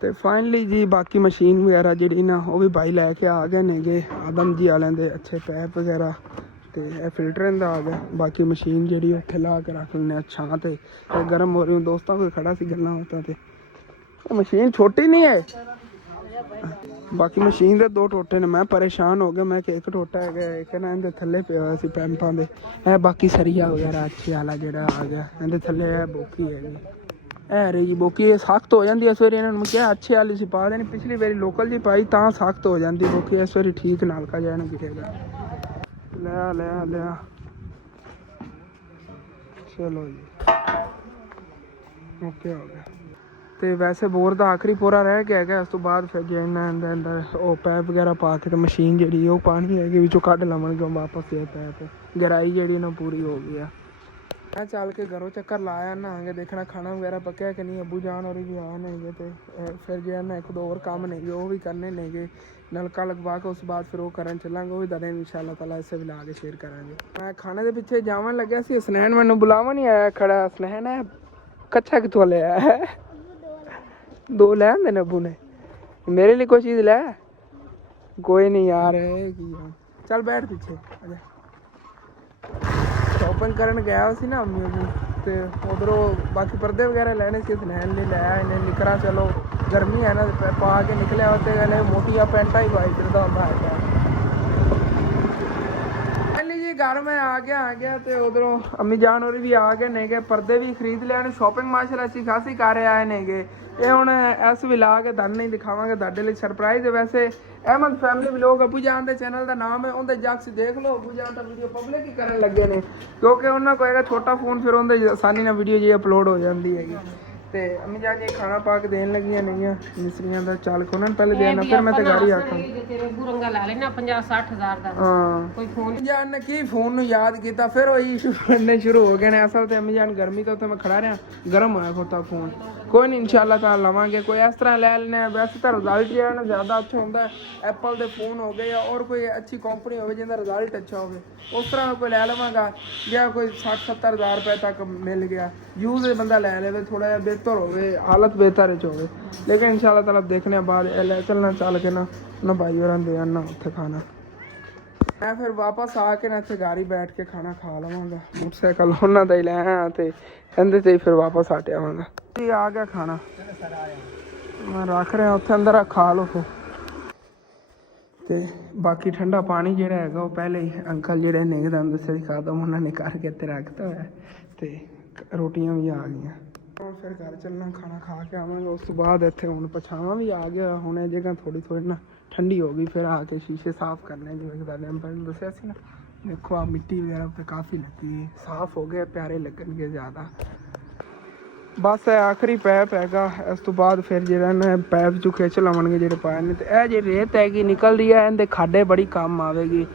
ਤੇ ਫਾਈਨਲੀ ਜੀ ਬਾਕੀ ਮਸ਼ੀਨ ਵਗੈਰਾ ਜਿਹੜੀ ਨਾ ਉਹ ਵੀ ਬਾਈ ਲੈ ਕੇ ਆ ਗਏ ਨੇਗੇ, ਆਦਮ ਜੀ ਵਾਲਿਆਂ ਦੇ ਅੱਛੇ ਪੈਪ ਵਗੈਰਾ, ਤੇ ਇਹ ਫਿਲਟਰ ਦਾ ਆ ਗਿਆ। ਬਾਕੀ ਮਸ਼ੀਨ ਜਿਹੜੀ ਉੱਥੇ ਲਾ ਕੇ ਰੱਖ ਲੈਂਦੇ ਛਾਂ ਤੇ, ਗਰਮ ਹੋ ਰਹੀ। ਦੋਸਤਾਂ ਕੋਲ ਖੜਾ ਸੀ ਗੱਲਾਂ ਬਾਤਾਂ ਤੇ। ਇਹ ਮਸ਼ੀਨ ਛੋਟੀ ਨਹੀਂ ਹੈ, ਬਾਕੀ ਮਸ਼ੀਨ ਦੇ 2 ਟੋਟੇ ਨੇ। ਮੈਂ ਪਰੇਸ਼ਾਨ ਹੋ ਗਿਆ, ਮੈਂ ਕਿ ਇੱਕ ਟੋਟਾ ਹੈਗਾ, ਇੱਕ ਨਾ ਇਹਦੇ ਥੱਲੇ ਪਿਆ ਹੋਇਆ ਸੀ ਪੈਂਪਾਂ ਦੇ। ਇਹ ਬਾਕੀ ਸਰੀਆ ਵਗੈਰਾ ਅੱਛੇ ਵਾਲਾ ਜਿਹੜਾ ਆ ਗਿਆ, ਇਹਦੇ ਥੱਲੇ ਇਹ ਬੋਕੀ ਹੈਗੀ। ਇਹ ਰਹੀ ਜੀ ਬੋਕੀ, ਇਹ ਸਖਤ ਹੋ ਜਾਂਦੀ। ਇਸ ਵਾਰੀ ਇਹਨਾਂ ਨੂੰ ਕਿਹਾ ਅੱਛੇ ਵਾਲੀ ਸੀ ਪਾ ਦੇਣੀ, ਪਿਛਲੀ ਵਾਰੀ ਲੋਕਲ ਜੀ ਪਾਈ ਤਾਂ ਸਖਤ ਹੋ ਜਾਂਦੀ ਬੋਕੀ। ਇਸ ਵਾਰੀ ਠੀਕ ਨਲਕਾ ਜਿਹਾ ਨਾ ਗਿਰੇਗਾ। ਲਿਆ ਚਲੋ ਜੀ, ਓਕੇ ਹੋ ਗਿਆ। ਤੇ ਵੈਸੇ ਬੋਰ ਦਾ ਆਖਰੀ ਪੂਰਾ ਰਹਿ ਗਿਆ ਹੈਗਾ। ਇਸ ਤੋਂ ਬਾਅਦ ਫਿਰ ਜੇ ਇਹਨਾਂ ਅੰਦਰ ਉਹ ਪੈਪ ਵਗੈਰਾ ਪਾ ਕੇ ਤੇ ਮਸ਼ੀਨ ਜਿਹੜੀ ਉਹ ਪਾਣੀ ਹੈਗੀ ਵਿੱਚੋਂ ਕੱਢ ਲਵਾਂਗੇ ਵਾਪਸ। ਇਹ ਪੈਪ ਗਹਿਰਾਈ ਜਿਹੜੀ ਨਾ ਪੂਰੀ ਹੋ ਗਈ ਆ। ਮੈਂ ਚੱਲ ਕੇ ਘਰੋਂ ਚੱਕਰ ਲਾਇਆ ਨਾ ਆਗੇ ਦੇਖਣਾ ਖਾਣਾ ਵਗੈਰਾ ਪੱਕਿਆ ਕਿ ਨਹੀਂ। ਅੱਬੂ ਜਾਨ ਔਰ ਵੀ ਆਏ ਨੇਗੇ ਤੇ ਫਿਰ ਜੇ ਨਾ 1-2 ਹੋਰ ਕੰਮ ਨੇਗੇ ਉਹ ਵੀ ਕਰਨੇ ਨੇਗੇ। ਨਲਕਾ ਲਗਵਾ ਕੇ ਉਸ ਤੋਂ ਬਾਅਦ ਫਿਰ ਉਹ ਕਰਨ ਚੱਲਾਂਗੇ। ਉਹ ਵੀ ਦਰੇ ਇਨਸ਼ਾਅੱਲਾ ਤਾਲਾ ਇਸੇ ਵੀ ਲਾ ਕੇ ਸ਼ੇਅਰ ਕਰਾਂਗੇ। ਮੈਂ ਖਾਣੇ ਦੇ ਪਿੱਛੇ ਜਾਵਣ ਲੱਗਿਆ ਸੀ, ਹਸਨੈਨ ਮੈਨੂੰ ਬੁਲਾਵਾ ਨਹੀਂ ਆਇਆ ਖੜਾ। ਹਸਨੈਨ ਹੈ ਕੱਚਾ ਕਿੱਥੋਂ ਲਿਆ ਹੈ? 2 ਲੈ ਆਂਦੇ ਨੇ ਅੱਬੂ ਨੇ, ਮੇਰੇ ਲਈ ਕੋਈ ਚੀਜ਼ ਲੈ। ਕੋਈ ਨਹੀਂ ਯਾਰ, ਕੀ ਚੱਲ ਬੈਠ ਪਿੱਛੇ ਆ। ਸ਼ੋਪਿੰਗ ਕਰਨ ਗਿਆ ਸੀ ਨਾ ਅੰਮੀ ਨੂੰ, ਤੇ ਉਧਰੋਂ ਬਾਕੀ ਪਰਦੇ ਵਗੈਰਾ ਲੈਣੇ ਸੀ। ਹਸਨੈਨ ਨੇ ਲੈ ਇਹਨੇ ਨਿਕਰਾ, ਚਲੋ ਗਰਮੀ ਹੈ ਨਾ ਪਾ ਕੇ ਨਿਕਲਿਆ। ਉੱਤੇ ਕਹਿੰਦੇ ਮੋਟੀਆਂ ਪੈਂਟਾਂ ਹੀ ਪਾਈ ਫਿਰਦਾ ਹੁੰਦਾ ਹੈਗਾ। ਜੀ ਘਰ ਮੈਂ ਆ ਗਿਆ ਤੇ ਉਧਰੋਂ ਅੰਮੀ ਜਾਨ ਹੋਰੀ ਵੀ ਆ ਗਏ ਨੇਗੇ। ਪਰਦੇ ਵੀ ਖਰੀਦ ਲਿਆ। ਸ਼ੋਪਿੰਗ ਮਾਸ਼ਾਅੱਲਾ ਅੱਛੀ ਖਾਸੀ ਕਰ ਆਏ ਨੇਗੇ। ਇਹ ਹੁਣ ਇਸ ਵੀ ਲਾ ਕੇ ਤੁਹਾਨੂੰ ਨਹੀਂ ਦਿਖਾਵਾਂਗੇ, ਤੁਹਾਡੇ ਲਈ ਸਰਪ੍ਰਾਈਜ਼ ਹੈ। ਵੈਸੇ ਅਹਿਮਦ ਫੈਮਿਲੀ ਵਲੋਗ ਅੱਬੂ ਜਾਨ ਦੇ ਚੈਨਲ ਦਾ ਨਾਮ ਹੈ, ਉਹਦੇ ਜਾ ਕੇ ਦੇਖ ਲਓ। ਅੱਬੂ ਜਾਨ ਦਾ ਵੀਡੀਓ ਪਬਲਿਕ ਹੀ ਕਰਨ ਲੱਗੇ ਨੇ, ਕਿਉਂਕਿ ਉਹਨਾਂ ਕੋਲ ਹੈਗਾ ਛੋਟਾ ਫੋਨ, ਫਿਰ ਉਹਦੇ ਆਸਾਨੀ ਨਾਲ ਵੀਡੀਓ ਜੀ ਅਪਲੋਡ ਹੋ ਜਾਂਦੀ ਹੈਗੀ। ਤੇ ਅੰਮੀ ਜਾਨ ਜੀ ਖਾਣਾ ਪਾ ਕੇ ਦੇਣ ਲੱਗੀਆਂ ਨੇਗੀਆਂ ਮਿਸਰੀਆਂ ਦਾ। ਚੱਲ ਉਹਨਾਂ ਨੂੰ ਪਹਿਲੇ ਦੇਣਾ, ਫਿਰ ਮੈਂ ਤੇ ਗਾੜੀ ਆਖਾਂ ਬੁਰੰਗਾ ਲਾ ਲੈਣਾ 50-60 ਹਜ਼ਾਰ ਦਾ। ਹਾਂ ਕੋਈ ਫੋਨ ਜਾਨ ਨੇ ਕੀ ਫੋਨ ਨੂੰ ਯਾਦ ਕੀਤਾ, ਫਿਰ ਉਹ ਇਸ਼ੂ ਬਣਨੇ ਸ਼ੁਰੂ ਹੋ ਗਏ ਨੇ। ਅਸਲ ਤੇ ਅੰਮੀ ਜਾਨ ਗਰਮੀ ਤੋਂ ਉੱਥੇ ਮੈਂ ਖੜਾ ਰਿਹਾ, ਗਰਮ ਹੋਇਆ ਖੋਤਾ ਫੋਨ। ਕੋਈ ਨਹੀਂ ਇਨਸ਼ਾਅੱਲਾ ਤਾਲਾ ਲਵਾਂਗੇ, ਕੋਈ ਇਸ ਤਰ੍ਹਾਂ ਲੈ ਲੈਣੇ ਆ। ਵੈਸੇ ਤਾਂ ਰਿਜ਼ਲਟ ਜਿਹੜਾ ਨਾ ਜ਼ਿਆਦਾ ਅੱਛਾ ਹੁੰਦਾ, ਐਪਲ ਦੇ ਫੋਨ ਹੋ ਗਏ ਜਾਂ ਔਰ ਕੋਈ ਅੱਛੀ ਕੰਪਨੀ ਹੋਵੇ ਜਿਹਦਾ ਰਿਜ਼ਲਟ ਅੱਛਾ ਹੋਵੇ, ਉਸ ਤਰ੍ਹਾਂ ਦਾ ਕੋਈ ਲੈ ਲਵਾਂਗਾ। ਜਾਂ ਕੋਈ 60-70 ਹਜ਼ਾਰ ਰੁਪਏ ਤੱਕ ਮਿਲ ਗਿਆ, ਯੂਜ਼ ਬੰਦਾ ਲੈ ਲਵੇ, ਥੋੜਾ ਜਿਹਾ ਬਿਹਤਰ ਹੋਵੇ, ਹਾਲਤ ਬਿਹਤਰ 'ਚ ਹੋਵੇ। ਲੇਕਿਨ ਇਨਸ਼ਾਅੱਲਾ ਤਾਲਾ ਦੇਖਣੇ ਬਾਅਦ ਲੈ ਚੱਲਣਾ, ਚੱਲ ਕੇ ਨਾ ਭਾਈ ਹੋਰਾਂ ਦੇ ਆਣਾ ਉੱਥੇ ਖਾਣਾ। ਮੈਂ ਫਿਰ ਵਾਪਸ ਆ ਕੇ ਨਾ ਇੱਥੇ ਗਾੜੀ ਬੈਠ ਕੇ ਖਾਣਾ ਖਾ ਲਵਾਂਗਾ। ਮੋਟਰਸਾਈਕਲ ਉਹਨਾਂ ਦਾ ਹੀ ਲੈ ਆਇਆ ਤੇ ਕਹਿੰਦੇ ਤੇ ਫਿਰ ਵਾਪਸ ਹਟ ਆਵਾਂਗਾ। ਜੀ ਆ ਗਿਆ ਖਾਣਾ, ਮੈਂ ਰੱਖ ਰਿਹਾ ਉੱਥੇ ਅੰਦਰ, ਖਾ ਲਓ ਫਿਰ। ਤੇ ਬਾਕੀ ਠੰਡਾ ਪਾਣੀ ਜਿਹੜਾ ਹੈਗਾ ਉਹ ਪਹਿਲੇ ਹੀ ਅੰਕਲ ਜਿਹੜੇ ਨੇ ਤੁਹਾਨੂੰ ਦੱਸਿਆ ਸੀ ਖਾਦਮ, ਉਹਨਾਂ ਨੇ ਕਰਕੇ ਇੱਥੇ ਰੱਖਤਾ ਹੋਇਆ। ਤੇ ਰੋਟੀਆਂ ਵੀ ਆ ਗਈਆਂ। ਹੁਣ ਫਿਰ ਘਰ ਚੱਲਣਾ, ਖਾਣਾ ਖਾ ਕੇ ਆਵਾਂਗੇ। ਉਸ ਤੋਂ ਬਾਅਦ ਇੱਥੇ ਹੁਣ ਪਛਾਵਾਂ ਵੀ ਆ ਗਿਆ। ਹੁਣ ਇਹ ਜਗ੍ਹਾ ਥੋੜੀ ਨਾ ਠੰਡੀ ਹੋ ਗਈ। ਫਿਰ ਆ ਕੇ ਸ਼ੀਸ਼ੇ ਸਾਫ਼ ਕਰਨੇ, ਜਿਵੇਂ ਕਿ ਤੁਹਾਡੇ ਅੰਕਲ ਨੇ ਦੱਸਿਆ ਸੀ ਨਾ। ਦੇਖੋ ਆ ਮਿੱਟੀ ਵਗੈਰਾ ਉੱਤੇ ਕਾਫੀ ਲੱਗੀ, ਸਾਫ਼ ਹੋ ਗਏ, ਪਿਆਰੇ ਲੱਗਣਗੇ ਜ਼ਿਆਦਾ। ਬਸ ਇਹ ਆਖਰੀ ਪੈਪ ਹੈਗਾ। ਇਸ ਤੋਂ ਬਾਅਦ ਫਿਰ ਜਿਹੜਾ ਨਾ ਪੈਪ 'ਚੋਂ ਖਿੱਚ ਲਵਾਂਗੇ ਜਿਹੜੇ ਪਾਏ ਨੇ। ਤੇ ਇਹ ਜਿਹੜੀ ਰੇਤ ਹੈਗੀ ਨਿਕਲਦੀ ਹੈ, ਇਹਦੇ ਖਾਡੇ ਬੜੀ ਕੰਮ ਆਵੇਗੀ।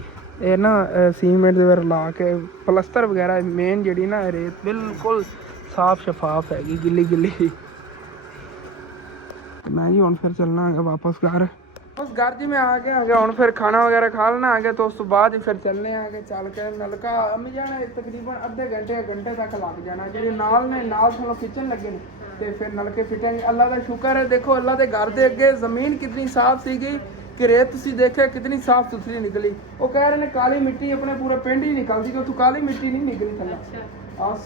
ਇਹ ਨਾ ਸੀਮੈਂਟ ਦੇ ਵਿੱਚ ਲਾ ਕੇ ਪਲਸਤਰ ਵਗੈਰਾ, ਮੇਨ ਜਿਹੜੀ ਨਾ ਰੇਤ ਬਿਲਕੁਲ ਸਾਫ਼ ਸ਼ਫਾਫ ਹੈਗੀ, ਗਿੱਲੀ। ਮੈਂ ਜੀ ਹੁਣ ਫਿਰ ਚੱਲਣਾ ਹੈਗਾ ਵਾਪਸ ਘਰ। ਉਸ ਘਰ ਜੀ ਮੈਂ ਆ ਗਿਆ ਹੁਣ ਫਿਰ ਖਾਣਾ ਵਗੈਰਾ ਖਾ ਲੈਣਾ ਆ ਗਿਆ। ਤਾਂ ਉਸ ਤੋਂ ਬਾਅਦ ਹੀ ਫਿਰ ਚੱਲਣੇ ਆ ਕੇ ਚੱਲ ਕੇ ਨਲਕਾ ਅੰਮੀ ਜਾਣਾ ਤਕਰੀਬਨ ਅੱਧੇ ਘੰਟੇ ਤੱਕ ਲੱਗ ਜਾਣਾ। ਜਿਹੜੇ ਨਾਲ ਤੁਹਾਨੂੰ ਖਿੱਚਣ ਲੱਗੇ ਨੇ ਤੇ ਫਿਰ ਨਲਕੇ ਫਿਟਾਂਗੇ। ਅੱਲਾ ਦਾ ਸ਼ੁਕਰ ਹੈ, ਦੇਖੋ ਅੱਲਾ ਦੇ ਘਰ ਦੇ ਅੱਗੇ ਜ਼ਮੀਨ ਕਿਤਨੀ ਸਾਫ਼ ਸੀਗੀ ਕਿ ਰੇਤ ਤੁਸੀਂ ਦੇਖਿਆ ਕਿਤਨੀ ਸਾਫ਼ ਸੁਥਰੀ ਨਿਕਲੀ। ਉਹ ਕਹਿ ਰਹੇ ਨੇ ਕਾਲੀ ਮਿੱਟੀ ਆਪਣੇ ਪੂਰੇ ਪਿੰਡ ਹੀ ਨਿਕਲਦੀ, ਕਿ ਉੱਥੋਂ ਕਾਲੀ ਮਿੱਟੀ ਨਹੀਂ ਨਿਕਲੀ ਥੱਲੇ,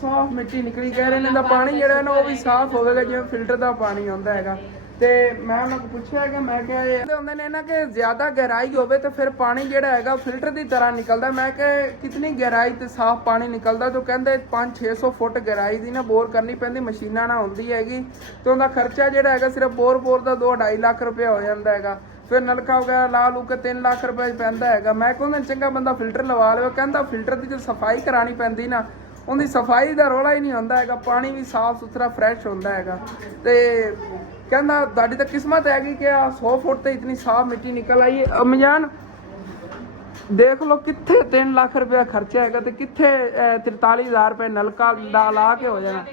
ਸਾਫ਼ ਮਿੱਟੀ ਨਿਕਲੀ। ਕਹਿ ਰਹੇ ਨੇ ਦਾ ਪਾਣੀ ਜਿਹੜਾ ਨਾ ਉਹ ਵੀ ਸਾਫ਼ ਹੋਵੇਗਾ, ਜਿਵੇਂ ਫਿਲਟਰ ਦਾ ਪਾਣੀ ਆਉਂਦਾ ਹੈਗਾ। ਤੇ ਮੈਂ ਉਹਨਾਂ ਨੂੰ ਪੁੱਛਿਆ ਕਿ ਮੈਂ ਕਿਹਾ ਇਹ ਹੁੰਦੇ ਨੇ ਨਾ ਕਿ ਜ਼ਿਆਦਾ ਗਹਿਰਾਈ ਹੋਵੇ ਤਾਂ ਫਿਰ ਪਾਣੀ ਜਿਹੜਾ ਹੈਗਾ ਫਿਲਟਰ ਦੀ ਤਰ੍ਹਾਂ ਨਿਕਲਦਾ। ਮੈਂ ਕਿਹਾ ਕਿਤਨੀ ਗਹਿਰਾਈ ਤੇ ਸਾਫ਼ ਪਾਣੀ ਨਿਕਲਦਾ? ਤਾਂ ਕਹਿੰਦੇ 500-600 ਫੁੱਟ ਗਹਿਰਾਈ ਦੀ ਨਾ ਬੋਰ ਕਰਨੀ ਪੈਂਦੀ, ਮਸ਼ੀਨਾਂ ਨਾਲ ਹੁੰਦੀ ਹੈਗੀ। ਤੇ ਉਹਦਾ ਖਰਚਾ ਜਿਹੜਾ ਹੈਗਾ ਸਿਰਫ ਬੋਰ ਦਾ 2-2.5 ਲੱਖ ਰੁਪਏ ਹੋ ਜਾਂਦਾ ਹੈਗਾ। ਫਿਰ ਨਲਕਾ ਵਗੈਰਾ ਲਾ ਲੂ ਕੇ 3 ਲੱਖ ਰੁਪਏ ਪੈਂਦਾ ਹੈਗਾ। ਮੈਂ ਕਹਿੰਦਾ ਚੰਗਾ ਬੰਦਾ ਫਿਲਟਰ ਲਵਾ ਲਵੇ। ਕਹਿੰਦਾ ਫਿਲਟਰ ਦੀ ਜੋ ਸਫਾਈ ਕਰਾਉਣੀ ਪੈਂਦੀ ਨਾ, ਉਹਦੀ ਸਫਾਈ ਦਾ ਰੌਲਾ ਹੀ ਨਹੀਂ ਹੁੰਦਾ ਹੈਗਾ, ਪਾਣੀ ਵੀ ਸਾਫ਼ ਸੁਥਰਾ ਫਰੈਸ਼ ਹੁੰਦਾ ਹੈਗਾ। ਤੇ ਕਹਿੰਦਾ ਤੁਹਾਡੀ ਤਾਂ ਕਿਸਮਤ ਹੈਗੀ ਕਿ 100 ਫੁੱਟ ਤੇ ਇਤਨੀ ਸਾਫ਼ ਮਿੱਟੀ ਨਿਕਲ ਆਈ ਹੈ। ਅਮਜਾਨ ਦੇਖ ਲਓ ਕਿੱਥੇ 3 ਲੱਖ ਰੁਪਇਆ ਖਰਚਾ ਹੈਗਾ ਤੇ ਕਿੱਥੇ 43,000 ਰੁਪਏ ਨਲਕਾ ਲਾ ਕੇ ਹੋ ਜਾਣਾ।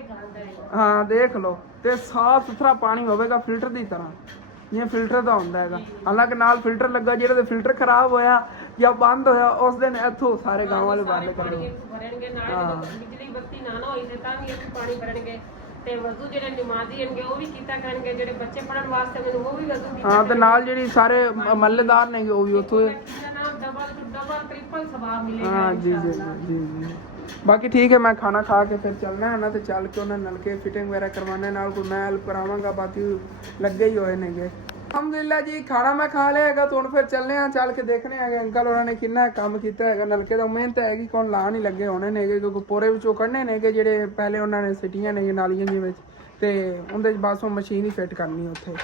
ਹਾਂ ਦੇਖ ਲਓ, ਤੇ ਸਾਫ ਸੁਥਰਾ ਪਾਣੀ ਹੋਵੇਗਾ ਫਿਲਟਰ ਦੀ ਤਰ੍ਹਾਂ, ਜਿਵੇਂ ਫਿਲਟਰ ਦਾ ਹੁੰਦਾ ਹੈਗਾ। ਹਾਲਾਂਕਿ ਨਾਲ ਫਿਲਟਰ ਲੱਗਾ, ਜਿਹੜਾ ਤੇ ਫਿਲਟਰ ਖਰਾਬ ਹੋਇਆ ਜਾਂ ਬੰਦ ਹੋਇਆ ਉਸ ਦਿਨ ਇੱਥੋਂ ਸਾਰੇ ਗਾਂਵ ਵਾਲੇ ਬੰਦ ਕਰਨਗੇ। ਹਾਂ ਬਿਜਲੀ ਬੱਤੀ ਨਾ ਹੋਈ ਤੇ ਤਾਂ ਵੀ ਇੱਥੇ ਪਾਣੀ ਭਰਨਗੇ ਤੇ ਵਜ਼ੂ ਜਿਹੜੇ ਨਮਾਜ਼ੀ ਹੋਣਗੇ ਉਹ ਵੀ ਕੀਤਾ ਕਰਨਗੇ, ਜਿਹੜੇ ਬੱਚੇ ਪੜਨ ਵਾਸਤੇ ਮੈਨੂੰ ਉਹ ਵੀ ਵਜ਼ੂ ਕੀਤਾ। ਹਾਂ ਤੇ ਨਾਲ ਜਿਹੜੀ ਸਾਰੇ ਮਹੱਲੇਦਾਰ ਨੇ ਉਹ ਵੀ ਉੱਥੋਂ ਡਬਲ ਟ੍ਰਿਪਲ ਸਵਾਬ ਮਿਲੇਗਾ। ਹਾਂ ਜੀ ਜੀ ਜੀ ਜੀ। ਬਾਕੀ ਠੀਕ ਹੈ, ਮੈਂ ਖਾਣਾ ਖਾ ਕੇ ਫਿਰ ਚੱਲਣਾ ਹੈ ਨਾ, ਤੇ ਚੱਲ ਕੇ ਉਹਨਾਂ ਨਲਕੇ ਫਿਟਿੰਗ ਵਗੈਰਾ ਕਰਵਾਉਣੇ, ਨਾਲ ਕੋਈ ਮੈਂ ਹੈਲਪ ਕਰਾਵਾਂਗਾ, ਬਾਕੀ ਲੱਗੇ ਹੀ ਹੋਏ ਨੇਗੇ। ਅਲਹਮਦੁਲਿਲਾ ਜੀ ਖਾਣਾ ਮੈਂ ਖਾ ਲਿਆ ਹੈਗਾ, ਹੁਣ ਫਿਰ ਚੱਲਨੇ ਆ, ਚੱਲ ਕੇ ਦੇਖਣੇ ਹੈਗੇ ਅੰਕਲ ਉਹਨਾਂ ਨੇ ਕਿੰਨਾ ਕੰਮ ਕੀਤਾ ਹੈਗਾ ਨਲਕੇ ਦਾ। ਮਿਹਨਤ ਹੈਗੀ, ਕੌਣ ਲਾ ਨਹੀਂ ਲੱਗੇ ਹੋਣੇ ਨੇਗੇ, ਕਿਉਂਕਿ ਪੋਰੇ ਵਿੱਚੋਂ ਕੱਢਣੇ ਨੇਗੇ ਜਿਹੜੇ ਪਹਿਲੇ ਉਹਨਾਂ ਨੇ ਸਿੱਟੀਆਂ ਨੇ ਨਾਲੀਆਂ ਜਿਵੇਂ, ਤੇ ਉਹਦੇ 'ਚ ਬਸ ਉਹ ਮਸ਼ੀਨ ਹੀ ਫਿੱਟ ਕਰਨੀ ਉੱਥੇ।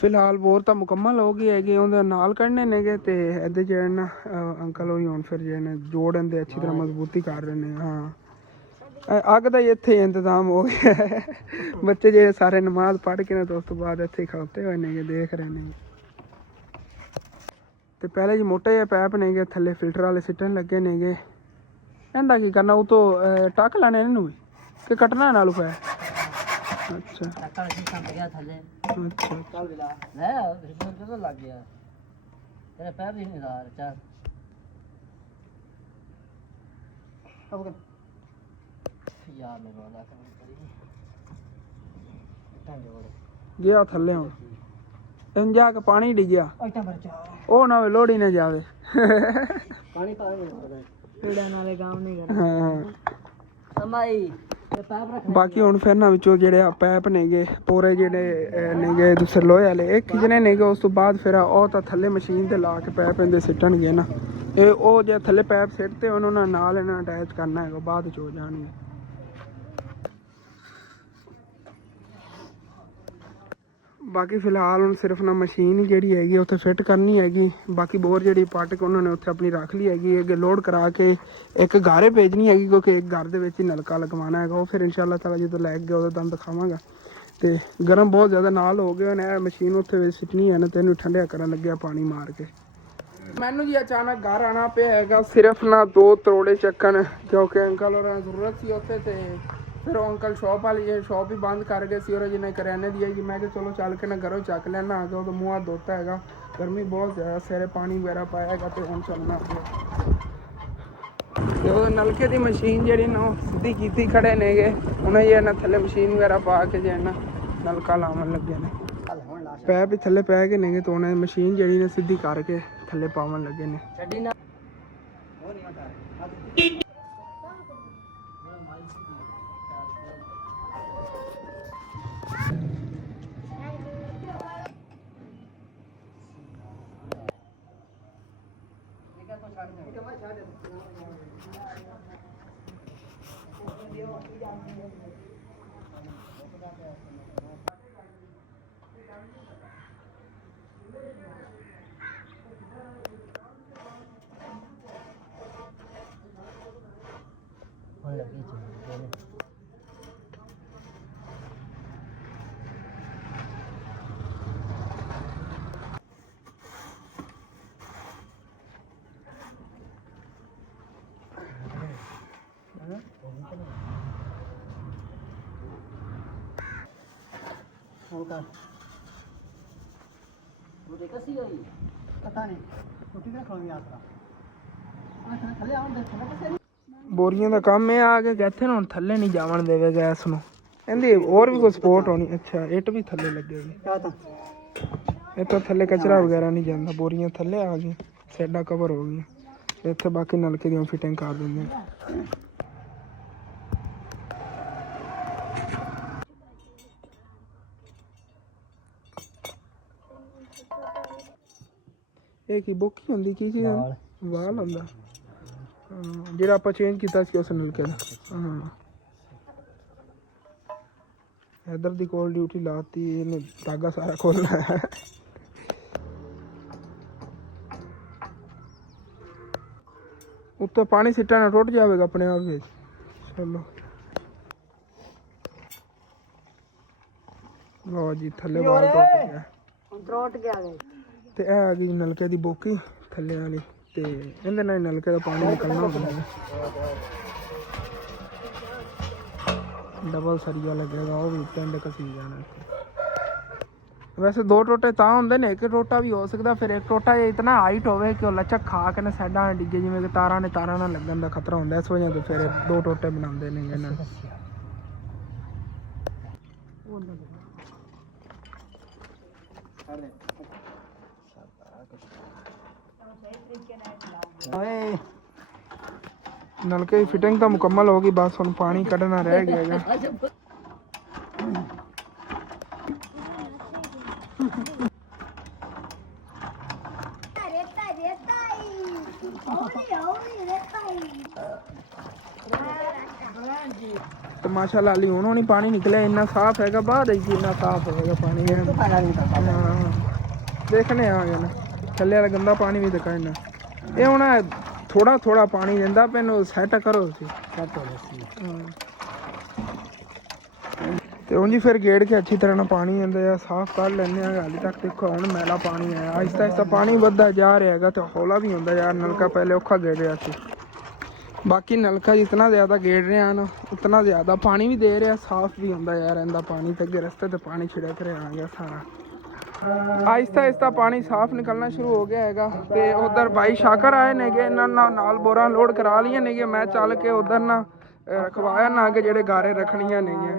ਫਿਲਹਾਲ ਬੋਰ ਤਾਂ ਮੁਕੰਮਲ ਹੋ ਗਈ ਹੈਗੀ, ਉਹਦੇ ਨਾਲ ਕੱਢਣੇ ਨੇਗੇ, ਤੇ ਇਹਦੇ ਜਿਹੜੇ ਨਾ ਅੰਕਲ ਹੋਈ ਹੁਣ ਫਿਰ ਜਿਹੜੇ ਜੋੜਨ ਦੇ ਅੱਛੀ ਤਰ੍ਹਾਂ ਮਜ਼ਬੂਤੀ ਕਰ ਰਹੇ ਨੇ। ਹਾਂ ਅੱਗ ਦਾ ਹੀ ਇੱਥੇ ਇੰਤਜ਼ਾਮ ਹੋ ਗਿਆ ਹੈ। ਬੱਚੇ ਜਿਹੜੇ ਸਾਰੇ ਨਮਾਜ਼ ਪੜ੍ਹ ਕੇ ਨਾ ਤੇ ਉਸ ਤੋਂ ਬਾਅਦ ਇੱਥੇ ਖਲੋਤੇ ਹੋਏ ਨੇਗੇ, ਦੇਖ ਰਹੇ ਨੇ। ਤੇ ਪਹਿਲੇ ਜੀ ਮੋਟੇ ਜਿਹੇ ਪੈਪ ਨੇਗੇ, ਥੱਲੇ ਫਿਲਟਰ ਵਾਲੇ ਸਿੱਟਣ ਲੱਗੇ ਨੇਗੇ। ਇਹਦਾ ਕੀ ਕਰਨਾ, ਉਹ ਤੋਂ ਟੱਕ ਲੈਣੇ ਇਹਨੂੰ ਵੀ ਕਿ ਕੱਟਣਾ ਨਾਲੋਂ ਪੈ। ਅੱਛਾ ਟੱਕਾ ਵਿੱਚ ਕੰਮ ਗਿਆ ਥੱਲੇ। ਅੱਛਾ ਚੱਲ ਬਿਲਾ ਲੈ ਰਿਸ਼ਵਤ ਤੋਂ ਲੱਗ ਗਿਆ ਤੇਰੇ ਪੈਰ ਵੀ ਨਹੀਂ ਲਾ ਚੱਲ ਅਬ ਯਾਰ ਨੇ ਬੋਲਾ ਕਰੀ ਤਾਂ ਜੋੜ ਗਿਆ ਥੱਲੇ ਹੁਣ ਇਹਨ ਜਾ ਕੇ ਪਾਣੀ ਡਿੱਗਿਆ, ਇੱਟਾਂ ਬਰਚਾ ਉਹ ਨਾ ਲੋੜੀ ਨਾ ਜਾਵੇ। ਪਾਣੀ ਪਾ ਨਹੀਂ ਪੂੜਾ ਨਾਲੇ ਗਾਉਂ ਨਹੀਂ ਕਰ ਹਾਂ ਸਮਾਈ ਤੇ ਪੈਪ ਰੱਖ। ਬਾਕੀ ਹੁਣ ਫਿਰ ਨਾ ਵਿੱਚੋਂ ਜਿਹੜੇ ਆ ਪੈਪ ਨੇਗੇ ਪੂਰੇ ਜਿਹੜੇ ਨੇਗੇ ਦੂਸਰੇ ਲੋਹੇ ਵਾਲੇ ਇਹ ਖਿੱਚਣੇ ਨੇਗੇ, ਉਸ ਤੋਂ ਬਾਅਦ ਫਿਰ ਉਹ ਤਾਂ ਥੱਲੇ ਮਸ਼ੀਨ ਤੇ ਲਾ ਕੇ ਪੈਪ ਇਹਦੇ ਸਿੱਟਣਗੇ ਨਾ। ਇਹ ਉਹ ਜੇ ਥੱਲੇ ਪੈਪ ਸਿੱਟਦੇ ਉਹਨਾਂ ਨਾਲ ਇਹਨਾਂ ਅਟੈਚ ਕਰਨਾ ਹੈਗਾ, ਬਾਅਦ ਚ ਹੋ ਜਾਣਗੇ। ਬਾਕੀ ਫਿਲਹਾਲ ਹੁਣ ਸਿਰਫ ਨਾ ਮਸ਼ੀਨ ਜਿਹੜੀ ਹੈਗੀ ਉੱਥੇ ਫਿੱਟ ਕਰਨੀ ਹੈਗੀ, ਬਾਕੀ ਬੋਰ ਜਿਹੜੀ ਪੱਟ ਕੇ ਉਹਨਾਂ ਨੇ ਉੱਥੇ ਆਪਣੀ ਰੱਖ ਲਈ ਹੈਗੀ। ਅੱਗੇ ਲੋਡ ਕਰਾ ਕੇ ਇੱਕ ਘਾਰੇ ਭੇਜਣੀ ਹੈਗੀ, ਕਿਉਂਕਿ ਇੱਕ ਘਰ ਦੇ ਵਿੱਚ ਹੀ ਨਲਕਾ ਲਗਵਾਉਣਾ ਹੈਗਾ। ਉਹ ਫਿਰ ਇਨਸ਼ਾਅੱਲਾ ਤਾਲਾ ਜਦੋਂ ਲੈ ਕੇ ਉਦੋਂ ਤੁਹਾਨੂੰ ਦਿਖਾਵਾਂਗਾ। ਤੇ ਗਰਮ ਬਹੁਤ ਜ਼ਿਆਦਾ ਨਾਲ ਹੋ ਗਏ ਨੇ, ਮਸ਼ੀਨ ਉੱਥੇ ਸਿੱਟਣੀ ਹੈ ਨਾ, ਤੇ ਇਹਨੂੰ ਠੰਡਿਆ ਕਰਨ ਲੱਗਿਆ ਪਾਣੀ ਮਾਰ ਕੇ। ਮੈਨੂੰ ਜੀ ਅਚਾਨਕ ਘਰ ਆਉਣਾ ਪਿਆ ਹੈਗਾ, ਸਿਰਫ ਨਾ 2 ਤਰੋੜੇ ਚੱਕਣ, ਕਿਉਂਕਿ ਅੰਕਲ ਹੋਰਾਂ ਨੂੰ ਜ਼ਰੂਰਤ ਸੀ ਉੱਥੇ। ਤੇ ਫਿਰ ਉਹ ਅੰਕਲ ਸ਼ੌਪ ਵਾਲੀ ਸ਼ੌਪ ਹੀ ਬੰਦ ਕਰ ਗਏ ਸੀ, ਔਰ ਜਿਹਨੇ ਕਰਿਆਨੇ ਦੀ ਹੈਗੀ। ਮੈਂ ਕਿਹਾ ਚਲੋ ਚੱਲ ਕੇ ਨਾ ਘਰੋਂ ਚੱਕ ਲੈਣਾ ਆ ਕੇ, ਉਹਦਾ ਮੂੰਹ ਹੱਥ ਧੋਤਾ ਹੈਗਾ, ਗਰਮੀ ਬਹੁਤ ਜ਼ਿਆਦਾ, ਸਿਰੇ ਪਾਣੀ ਵਗੈਰਾ ਪਾਇਆ ਹੈਗਾ, ਤੇ ਹੁਣ ਚੱਲਣਾ ਪਿਆ। ਤੇ ਉਹ ਨਲਕੇ ਦੀ ਮਸ਼ੀਨ ਜਿਹੜੀ ਨਾ ਉਹ ਸਿੱਧੀ ਕੀਤੀ ਖੜੇ ਨੇਗੇ, ਉਹਨੇ ਜੇ ਨਾ ਥੱਲੇ ਮਸ਼ੀਨ ਵਗੈਰਾ ਪਾ ਕੇ ਜੇ ਨਾ ਨਲਕਾ ਲਾਉਣ ਲੱਗੇ ਨੇ। ਪੈਪ ਵੀ ਥੱਲੇ ਪੈ ਗਏ ਨੇਗੇ, ਤਾਂ ਉਹਨੇ ਮਸ਼ੀਨ ਜਿਹੜੀ ਨੇ ਸਿੱਧੀ ਕਰਕੇ ਥੱਲੇ ਪਾਉਣ ਲੱਗੇ ਨੇ। कसी गई पता नहीं कुटी ना खोई यात्रा थले आउं दे थले कसे ਬੋਰੀਆਂ ਦਾ ਕੰਮ ਇਹ ਆ ਕੇ ਇੱਥੇ ਹੁਣ ਥੱਲੇ ਨਹੀਂ ਜਾਵਣ ਦੇਵੇਗਾ ਇਸ ਨੂੰ, ਇਹਦੀ ਹੋਰ ਵੀ ਕੋਈ ਸਪੋਰਟ ਹੋਣੀ। ਅੱਛਾ ਇੱਟ ਵੀ ਥੱਲੇ ਲੱਗੇਗੀ, ਇਹ ਤਾਂ ਥੱਲੇ ਕਚਰਾ ਵਗੈਰਾ ਨਹੀਂ ਜਾਂਦਾ। ਬੋਰੀਆਂ ਥੱਲੇ ਆ ਗਈਆਂ, ਸਾਈਡਾਂ ਕਵਰ ਹੋ ਗਈਆਂ, ਇੱਥੇ ਬਾਕੀ ਨਲਕੇ ਦੀਆਂ ਫਿਟਿੰਗ ਕਰ ਦਿੰਦੇ। ਇਹ ਕੀ ਬੁੱਕੀ ਹੁੰਦੀ, ਕੀ ਚੀਜ਼ ਵਾਲ ਹੁੰਦਾ ਜਿਹੜਾ ਆਪਾਂ ਚੇਂਜ ਕੀਤਾ ਸੀ ਉਸ ਨਲਕੇ ਦਾ। ਹਾਂ ਇੱਧਰ ਦੀ ਕੋਲ ਡਿਊਟੀ ਲਾਤੀ, ਇਹਨੇ ਧਾਗਾ ਸਾਰਾ ਖੋਲ੍ਹਣਾ ਹੈ। ਉੱਤੇ ਪਾਣੀ ਸਿੱਟਾ ਨਾ ਟੁੱਟ ਜਾਵੇਗਾ ਆਪਣੇ ਆਪ ਵਿੱਚ। ਚਲੋ ਲਓ ਜੀ, ਥੱਲੇ ਵਾਲ ਟੁੱਟ ਗਿਆ ਟੁੱਟ ਗਿਆ ਤੇ ਇਹ ਆ ਗਈ ਨਲਕੇ ਦੀ ਬੋਕੀ ਥੱਲੇ ਵਾਲੀ। ਤੇ ਇਹਦੇ ਨਾਲ ਨਲਕੇ ਦਾ ਪਾਣੀ ਨਿਕਲਣਾ ਹੁੰਦਾ ਹੈ। डबल सरिया लगेगा वो भी पिंड कसी जाना। वैसे 2 टोटे ਤਾਂ ਹੁੰਦੇ ਨੇ, ਇੱਕ ਟੋਟਾ ਵੀ ਹੋ ਸਕਦਾ, ਫਿਰ ਇੱਕ ਟੋਟਾ ਇਤਨਾ ਹਾਈਟ ਹੋਵੇ ਕਿ ਉਹ ਲਚਕ ਖਾ ਕੇ ਨਾ ਸਾਈਡਾਂ ਨਾਲ ਡਿੱਗੇ, ਜਿਵੇਂ ਕਿ ਤਾਰਾਂ ਨਾਲ ਲੱਗਣ ਦਾ ਖਤਰਾ ਹੁੰਦਾ। ਇਸ ਵਜ੍ਹਾ ਤੋਂ ਫਿਰ 2 ਟੋਟੇ ਬਣਾਉਂਦੇ ਨੇ ਇਹਨਾਂ। नलके की फिटिंग तो मुकम्मल होगी, बस हम पानी कढ़ना रह गया है। तो माशाल्लाह अली हुण नहीं पानी निकले, इन्ना साफ हैगा, बाद इन्ना साफ होगा पानी। देखने आ गया ना थल्ले वाला गंदा पानी भी दिखा इन्ना। ये हुण थोड़ा थोड़ा पानी देंदा पे सैट करो तो उंजी फिर गेड़ के अच्छी तरह ना पानी देंदे साफ कर लेने। हाले तक देखो हुण मैला पानी है, आहिस्ता आहिस्ता पानी बढ़ता जा रहा है तो हौला भी होंदा यार। नलका पहले औखा गेड़ रहा सी, बाकी नलका जितना ज़्यादा गेड़ रहे हैं ना उतना ज़्यादा पानी भी दे रहा, साफ भी होंदा यार। इंदा पानी तक रस्ते तो पानी छिड़क रहे आ गया सारा। आहिस्ता आहिस्ता पानी साफ निकलना शुरू हो गया हैगा। ते उधर भाई शाकर आए नेगे, इन्होंने नाल बोरा लोड करा लिया नेगे। मैं चल के उधर ना रखवाया ना कि जेड़े गारे रखनियां नेगे।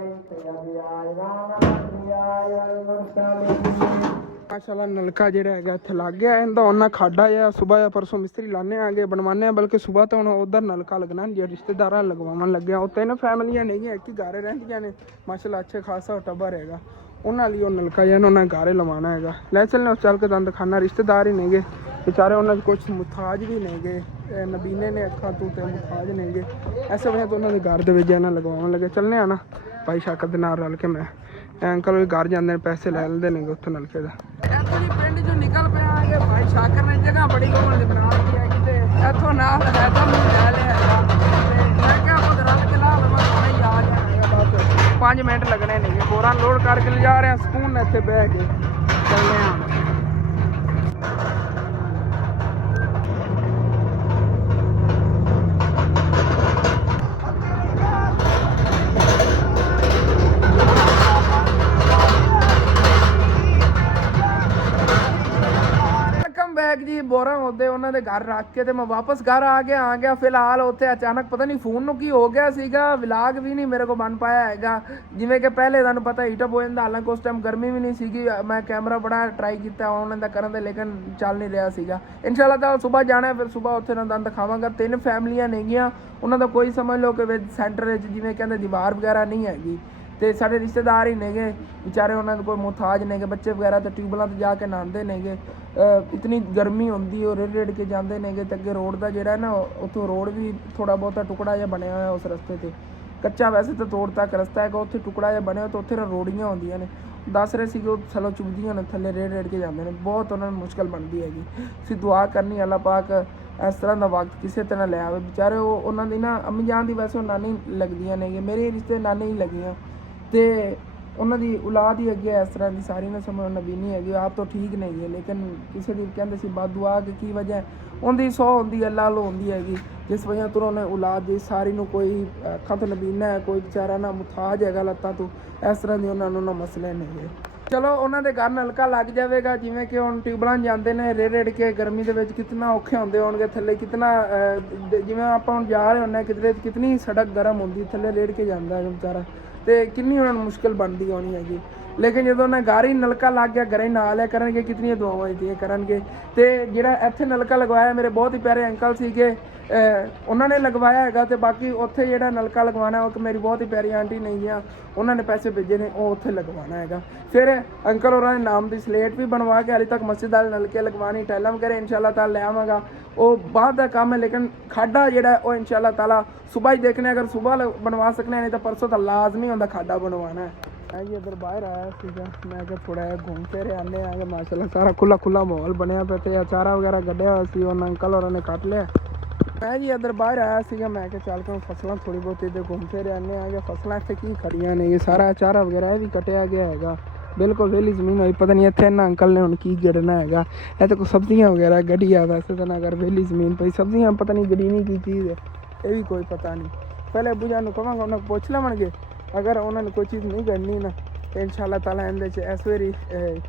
माशाल्लाह नलका जेड़ा हैगा इत्थे लग गया। इंदा उन्ना खाडा या सुबह या परसों मिस्त्री लाने आगे बनवाने, बल्कि सुबह तो उधर नलका लगना जे रिश्तेदार लगवावन लगे। वो 3 फैमिलियां नहीं, एक ही गारे रहंदियां ने माशाल्लाह, अच्छे खासा टब्बर हैगा। उन्होंने लिए नलका जो उन्होंने गारे लवाना है। ले चलने उस चल के तुम दिखाना, रिश्तेदार ही नहीं गए बेचारे, उन्होंने कुछ मुथाज भी नहीं गए, नबीने ने अखा तू तो मुथाज नहीं गए। ऐसे वजह तो उन्होंने घर के लगवान लगे। चलने आना भाई शाकर के नाल रल के, मैं अंकल भी घर जाते पैसे लै लेंदे ने उत्थे नलके का। पिंड जो निकल पे आए भाई शाकर ने जगह बड़ी घूमने की बना दी है कि इतों नाल लै लिया 5 मिनट लगने नहीं, बोरा लोड करके ले जा रहे हैं सुकून इतने बह के चलने हैं। बैग जी बोरा होते उन्होंने घर रख के तो मैं वापस घर आ गया। फिलहाल उत्थे अचानक पता नहीं फोन नूं की हो गया सीगा, व्लॉग भी नहीं मेरे को बन पाया हैगा। जिवें कि पहले तुहानूं पता हीटअप हो जांदा, हालांकि उस टाइम गर्मी भी नहीं सीगी। मैं कैमरा बड़ा ट्राई किया ऑनलाइन दा करन दे, लेकिन चल नहीं रहा सीगा। इंशाअल्लाह ताला सुबह जाना है, फिर सुबह उत्थे ना तुहानूं दिखावांगा। 3 फैमिलियां नेगियां, उन्हां दा कोई समझ लो कि सेंटर जिवें कहंदे दीवार वगैरह नहीं हैगी, तो साढ़े रिश्तेदार ही नेगे बेचारे, उन्होंने कोई मुथाज नेगे, बच्चे वगैरह तो ट्यूबलों तो जाके नहाते नेगे। इतनी गर्मी होंदी है, रेड़ के जाते नेगे। तो अगे रोड का जोड़ा ना उतों रोड भी थोड़ा बहुत टुकड़ा जहा बनया हुआ उस रस्ते से, कच्चा वैसे तो तोड़ तक रस्ता है, उत्थे टुकड़ा जहा बनया तो उत्थे रोड़ियाँ होंदियां ने। दस रहे सी थलो चुभदियां ने, थले रेड़ के जाते हैं, बहुत उन्होंने मुश्किल बनती हैगी। फिर दुआ करनी अल्लाह पाक इस तरह का वक्त किसी तरह ले आवे। बेचारे उन्होंने ना अम्मी जान की वैसे नानी लगदियां ने, मेरे रिश्ते नानी ही लगियां, तो उन्होंने औलाद ही अगे इस तरह की सारी ना समझ नबीनी हैगी। आप तो ठीक नहीं है, लेकिन किसी की कहते सी बददुआ की वजह उनकी 100 होंदी अल्लाह लो होंदी हैगी, जिस वजह तो उन्होंने औलाद दी सारी नूं कोई अखां तो नबीना है, कोई बेचारा ना मुथाज हैगा लत्तां तो, इस तरह के उन्होंने ना मसले नहीं है। चलो उन्होंने घर नलका लग जाएगा, जिमें कि हम ट्यूबलां जाते हैं रेड़ के गर्मी के कितना औखे होंगे होंगे थले, कितना जिमें आप जा रहे होंगे किधरे, कितनी सड़क गर्म होंगी, थले रेड़ के जाता है बेचारा, तो कितनी उन्होंने मुश्किल बनती होनी हैगी। लेकिन जो उन्हें घर ही नलका लग गया, घर ही नहा लिया करनगे, कितनी दुआवां दित्तियां करनगे। तो जिहड़ा इत्थे नलका लगवाया मेरे बहुत ही प्यारे अंकल सीगे, उन्होंने लगवाया है। तो बाकी उत्थे जिहड़ा नलका लगवाना है मेरी बहुत ही प्यारी आंटी नहीं है, उन्होंने पैसे भेजे ने, वो उत्थे लगवाना है। फिर अंकल और नाम की स्लेट भी बनवा के हाले तक मस्जिद वाले नलके लगवानी, टाइलां वगैरह इंशाअल्लाह ताला ले आवांगा, वो बाद का काम है। लेकिन खाडा जिहड़ा वो इंशाअल्लाह ताला सुबह ही देखने, अगर सुबह बनवा सकने, नहीं तो परसों तो लाजमी होंदा खाडा बनवाना है। मैं जी इधर बाहर आया सीगा, मैं क्या थोड़ा घूम फिर आने आगे, माशाल्लाह सारा खुला खुला माहौल बनया पे, तो अचारा वगैरह गड्ढिया हुआ सी, उन्होंने अंकल और कट लिया। मैं जी इधर बाहर आया सीगा, मैं क्या चल के फसलां थोड़ी बहुत इधर घूम फिर आने आगे, फसलां इतने की खड़ियां ने, ये सारा अचारा वगैरह भी कटिया गया है। ਬਿਲਕੁਲ ਵਿਹਲੀ ਜ਼ਮੀਨ ਹੋਈ। ਪਤਾ ਨਹੀਂ ਇੱਥੇ ਇਹਨਾਂ ਅੰਕਲ ਨੇ ਹੁਣ ਕੀ ਗੜਨਾ ਹੈਗਾ। ਇਹ ਤਾਂ ਕੋਈ ਸਬਜ਼ੀਆਂ ਵਗੈਰਾ ਗੱਡੀ ਆ, ਵੈਸੇ ਤਾਂ ਨਾ ਅਗਰ ਵਿਹਲੀ ਜ਼ਮੀਨ ਪਈ ਸਬਜ਼ੀਆਂ ਪਤਾ ਨਹੀਂ ਗੜੀਨੀ ਕੀ ਚੀਜ਼ ਹੈ, ਇਹ ਵੀ ਕੋਈ ਪਤਾ ਨਹੀਂ। ਪਹਿਲੇ ਅੱਬੂ ਜਾਨ ਨੂੰ ਕਹਾਂਗਾ, ਉਹਨਾਂ ਨੂੰ ਪੁੱਛ ਲਵਣਗੇ। ਅਗਰ ਉਹਨਾਂ ਨੇ ਕੋਈ ਚੀਜ਼ ਨਹੀਂ ਕਰਨੀ ਨਾ ਤੇ ਇਨਸ਼ਾਅੱਲਾ ਤਾਲਾ ਇਹਦੇ 'ਚ ਇਸ ਵਾਰੀ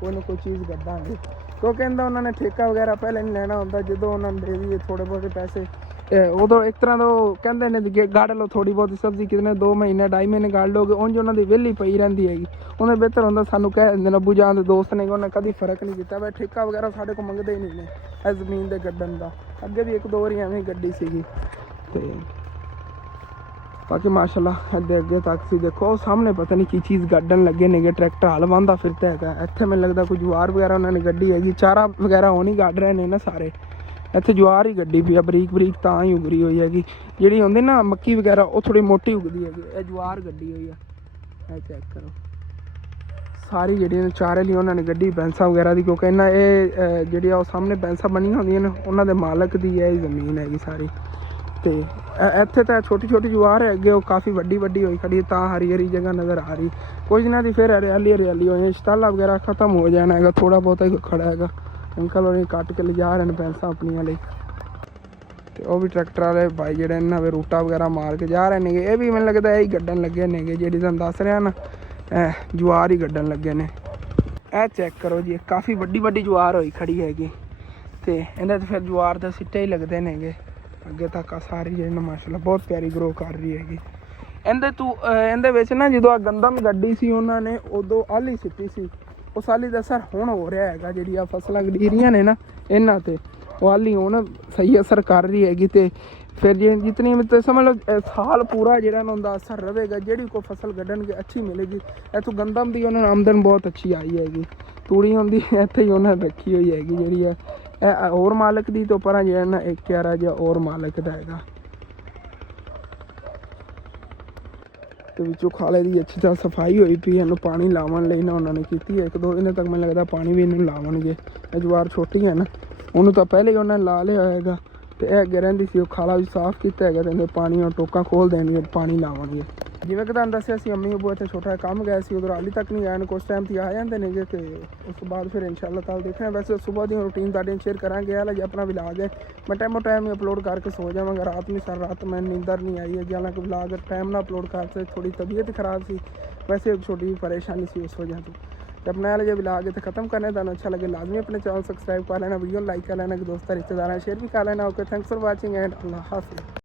ਕੋਈ ਨਾ ਕੋਈ ਚੀਜ਼ ਕੱਢਾਂਗੇ, ਕਿਉਂਕਿ ਕਹਿੰਦਾ ਉਹਨਾਂ ਨੇ ਠੇਕਾ ਵਗੈਰਾ ਪਹਿਲੇ ਨਹੀਂ ਲੈਣਾ ਹੁੰਦਾ। ਜਦੋਂ ਉਹਨਾਂ ਨੂੰ ਦੇ ਦਈਏ ਥੋੜ੍ਹੇ ਬਹੁਤੇ ਪੈਸੇ ਉਦੋਂ ਇੱਕ ਤਰ੍ਹਾਂ ਦਾ ਉਹ ਕਹਿੰਦੇ ਨੇ ਗਾੜ ਲਓ ਥੋੜ੍ਹੀ ਬਹੁਤੀ ਸਬਜ਼ੀ, ਕਿਤੇ 2 ਮਹੀਨੇ 2.5 ਮਹੀਨੇ ਗਾੜ ਲਓਗੇ, ਉਂਝ ਉਹਨਾਂ ਦੀ ਵਿਹਲੀ ਪਈ ਰਹਿੰਦੀ ਹੈਗੀ। ਉਹਨੇ ਬਿਹਤਰ ਹੁੰਦਾ ਸਾਨੂੰ ਕਹਿ ਦਿੰਦੇ ਨੇ, ਅੱਬੂ ਜਾਨ ਦੇ ਦੋਸਤ ਨੇ, ਉਹਨੇ ਕਦੀ ਫਰਕ ਨਹੀਂ ਕੀਤਾ। ਵੈ ਠੇਕਾ ਵਗੈਰਾ ਸਾਡੇ ਕੋਲ ਮੰਗਦੇ ਹੀ ਨਹੀਂ ਨੇ ਇਸ ਜ਼ਮੀਨ ਦੇ ਗੱਡਣ ਦਾ। ਅੱਗੇ ਵੀ 1-2 ਵਾਰੀ ਐਵੇਂ ਗੱਡੀ ਸੀਗੀ। ਤੇ ਬਾਕੀ ਮਾਸ਼ਾਅੱਲਾ ਅੱਗੇ ਤੱਕ ਸੀ ਦੇਖੋ, ਉਹ ਸਾਹਮਣੇ ਪਤਾ ਨਹੀਂ ਕੀ ਚੀਜ਼ ਗੱਡਣ ਲੱਗੇ ਨੇਗੇ। ਟਰੈਕਟਰ ਹਲ ਵਾਹੁੰਦਾ ਫਿਰਦਾ ਹੈਗਾ। ਇੱਥੇ ਮੈਨੂੰ ਲੱਗਦਾ ਕੋਈ ਜਵਾਰ ਵਗੈਰਾ ਉਹਨਾਂ ਨੇ ਗੱਡੀ ਹੈਗੀ। ਚਾਰਾ ਵਗੈਰਾ ਉਹ ਨਹੀਂ ਗੱਡ ਰਹੇ ਨੇ ਨਾ ਸਾਰੇ, ਇੱਥੇ ਜਵਾਰ ਹੀ ਗੱਡੀ ਪਈ ਆ ਬਰੀਕ ਬਰੀਕ, ਤਾਂ ਹੀ ਉਗਰੀ ਹੋਈ ਹੈਗੀ। ਜਿਹੜੀ ਹੁੰਦੀ ਨਾ ਮੱਕੀ ਵਗੈਰਾ ਉਹ ਥੋੜ੍ਹੀ ਮੋਟੀ ਉਗਦੀ ਹੈਗੀ, ਇਹ ਜਵਾਰ ਗੱਡੀ ਹੋਈ ਆ। ਇਹ ਚੈੱਕ ਕਰੋ ਸਾਰੀ ਜਿਹੜੀਆਂ ਚਾਰੇ ਲਈ ਉਹਨਾਂ ਨੇ ਗੱਡੀ ਬੈਂਸਾਂ ਵਗੈਰਾ ਦੀ, ਕਿਉਂਕਿ ਇਹਨਾਂ ਇਹ ਜਿਹੜੀਆਂ ਉਹ ਸਾਹਮਣੇ ਬੈਂਸਾਂ ਬਣੀਆਂ ਹੁੰਦੀਆਂ ਨੇ ਉਹਨਾਂ ਦੇ ਮਾਲਕ ਦੀ ਇਹ ਜ਼ਮੀਨ ਹੈਗੀ ਸਾਰੀ। ਤੇ ਇੱਥੇ ਤਾਂ ਛੋਟੀ ਛੋਟੀ ਜਵਾਰ ਹੈ, ਅੱਗੇ ਉਹ ਕਾਫੀ ਵੱਡੀ ਵੱਡੀ ਹੋਈ ਖੜੀ, ਤਾਂ ਹਰੀ ਹਰੀ ਜਗ੍ਹਾ ਨਜ਼ਰ ਆ ਰਹੀ। ਕੁਝ ਦਿਨਾਂ ਦੀ ਫਿਰ ਹਰਿਆਲੀ ਹਰਿਆਲੀ ਹੋਈ, ਸ਼ਤਾਲਾ ਵਗੈਰਾ ਖਤਮ ਹੋ ਜਾਣਾ ਹੈਗਾ। ਥੋੜ੍ਹਾ ਬਹੁਤਾ ਹੀ ਖੜਾ ਹੈਗਾ। ਅੰਕਲ ਉਹ ਕੱਟ ਕੇ ਲਿਜਾ ਰਹੇ ਨੇ ਪੈਂਸਾਂ ਆਪਣੀਆਂ ਲਈ। ਤੇ ਉਹ ਵੀ ਟਰੈਕਟਰ ਵਾਲੇ ਭਾਈ ਜਿਹੜੇ ਇਹਨਾਂ ਵੇ ਰੂਟਾ ਵਗੈਰਾ ਮਾਰ ਕੇ ਜਾ ਰਹੇ ਨੇਗੇ। ਇਹ ਵੀ ਮੈਨੂੰ ਲੱਗਦਾ ਇਹੀ ਗੱਡਣ ਲੱਗੇ ਨੇਗੇ, ਜਿਹੜੀ ਤੁਹਾਨੂੰ ਦੱਸ ਰਿਹਾ ਨਾ ਜਵਾਰ ਹੀ ਗੱਡਣ ਲੱਗੇ ਨੇ। ਇਹ ਚੈੱਕ ਕਰੋ ਜੀ, ਕਾਫੀ ਵੱਡੀ ਵੱਡੀ ਜਵਾਰ ਹੋਈ ਖੜੀ ਹੈਗੀ। ਤੇ ਇਹਦੇ 'ਚ ਫਿਰ ਜਵਾਰ ਦੇ ਸਿੱਟੇ ਹੀ ਲੱਗਦੇ ਨੇਗੇ ਅੱਗੇ ਤੱਕ। ਆ ਸਾਰੀ ਜਿਹੜੀ ਮਾਸ਼ਾਅੱਲਾ ਬਹੁਤ ਪਿਆਰੀ ਗਰੋ ਕਰ ਰਹੀ ਹੈਗੀ। ਇਹਦੇ ਵਿੱਚ ਨਾ ਜਦੋਂ ਆ ਗੰਦਮ ਗੱਡੀ ਸੀ ਉਹਨਾਂ ਨੇ ਉਦੋਂ ਆਲੀ ਸਿੱਟੀ ਸੀ, ਉਸ ਆਲੀ ਦਾ ਅਸਰ ਹੁਣ ਹੋ ਰਿਹਾ ਹੈਗਾ। ਜਿਹੜੀ ਆ ਫਸਲਾਂ ਗਡੀਰੀਆਂ ਨੇ ਨਾ ਇਹਨਾਂ 'ਤੇ ਉਹ ਆਲੀ ਹੁਣ ਸਹੀ ਅਸਰ ਕਰ ਰਹੀ ਹੈਗੀ। ਤੇ ਫਿਰ ਜਿਤਨੀ ਮਤਲਬ ਸਮਝ ਲਓ ਸਾਲ ਪੂਰਾ ਜਿਹੜਾ ਇਹਨਾਂ ਦਾ ਅਸਰ ਰਹੇਗਾ। ਜਿਹੜੀ ਕੋਈ ਫਸਲ ਕੱਢਣਗੇ ਅੱਛੀ ਮਿਲੇਗੀ। ਇੱਥੋਂ ਗੰਦਮ ਦੀ ਉਹਨਾਂ ਨੂੰ ਆਮਦਨ ਬਹੁਤ ਅੱਛੀ ਆਈ ਹੈਗੀ। ਤੂੜੀ ਹੁੰਦੀ ਇੱਥੇ ਹੀ ਉਹਨਾਂ ਨੇ ਰੱਖੀ ਹੋਈ ਹੈਗੀ ਜਿਹੜੀ ਹੈ ਇਹ ਹੋਰ ਮਾਲਕ ਦੀ। ਤੋਂ ਪਰਾਂ ਜਿਹੜਾ ਨਾ ਇੱਕ ਯਾਰਾ ਜਿਹਾ ਹੋਰ ਮਾਲਕ ਦਾ ਹੈਗਾ। ਤੇ ਵਿੱਚੋਂ ਖਾਲੇ ਦੀ ਅੱਛੀ ਤਰ੍ਹਾਂ ਸਫਾਈ ਹੋਈ ਪਈ। ਇਹਨੂੰ ਪਾਣੀ ਲਾਉਣ ਲਈ ਨਾ ਉਹਨਾਂ ਨੇ ਕੀਤੀ ਹੈ। 1-2 ਦਿਨ ਤੱਕ ਮੈਨੂੰ ਲੱਗਦਾ ਪਾਣੀ ਵੀ ਇਹਨੂੰ ਲਾਉਣਗੇ। ਇਹ ਜਵਾਰ ਛੋਟੀ ਹੈ ਨਾ, ਉਹਨੂੰ ਤਾਂ ਪਹਿਲੇ ਹੀ ਉਹਨਾਂ ਨੇ ਲਾ ਲਿਆ ਹੋਏਗਾ। ਤੇ ਇਹ ਅੱਗੇ ਰਹਿੰਦੀ ਸੀ, ਉਹ ਖਾਲਾ ਵੀ ਸਾਫ਼ ਕੀਤਾ ਹੈਗਾ। ਤੇ ਪਾਣੀ ਉਹ ਟੋਕਾ ਖੋਲ ਦੇਣਗੇ, ਪਾਣੀ ਲਾਉਣਗੇ। ਜਿਵੇਂ ਕਿ ਤੁਹਾਨੂੰ ਦੱਸਿਆ ਸੀ ਅੰਮੀ ਅੱਬੂ ਇੱਥੇ ਛੋਟਾ ਕੰਮ ਗਏ ਸੀ, ਉਧਰ ਹਾਲੀ ਤੱਕ ਨਹੀਂ ਆਏ ਨੇ। ਕੁਛ ਟਾਈਮ 'ਤੇ ਆ ਜਾਂਦੇ ਨੇਗੇ। ਤੇ ਉਸ ਤੋਂ ਬਾਅਦ ਫਿਰ ਇਨਸ਼ਾਅੱਲਾ ਤਾਲਾ ਦੇਖਣਾ। ਵੈਸੇ ਸੁਬਾਹ ਦੀ ਰੂਟੀਨ ਤੁਹਾਡੇ ਸ਼ੇਅਰ ਕਰਾਂਗੇ। ਹਾਲੇ ਆਪਣਾ ਵਲੌਗ ਹੈ ਮੈਂ ਟਾਈਮ ਹੀ ਅਪਲੋਡ ਕਰਕੇ ਸੋ ਜਾਵਾਂਗਾ। ਰਾਤ ਨੂੰ ਸਾਰੀ ਰਾਤ ਮੈਂ ਨੀਂਦਰ ਨਹੀਂ ਆਈ ਹੈ। ਹਾਲਾਂਕਿ ਵਲੌਗ ਟਾਈਮ ਨਾਲ ਅਪਲੋਡ ਕਰਦੇ ਥੋੜੀ ਤਬੀਅਤ ਖਰਾਬ ਸੀ, ਵੈਸੇ ਇੱਕ ਛੋਟੀ ਜਿਹੀ ਪਰੇਸ਼ਾਨੀ ਸੀ ਉਸ ਵਜ੍ਹਾ ਤੋਂ। ਤੇ अपना वाले जो ब्लॉग इतना खत्म करना है। अच्छा लगे लाजमी अपने चैनल सब्सक्राइब कर लेना, वीडियो लाइक कर लेना, दोस्तों रिश्तेदार शेयर भी कर लेना। Okay, thanks for watching and अल्लाह हाफिज़।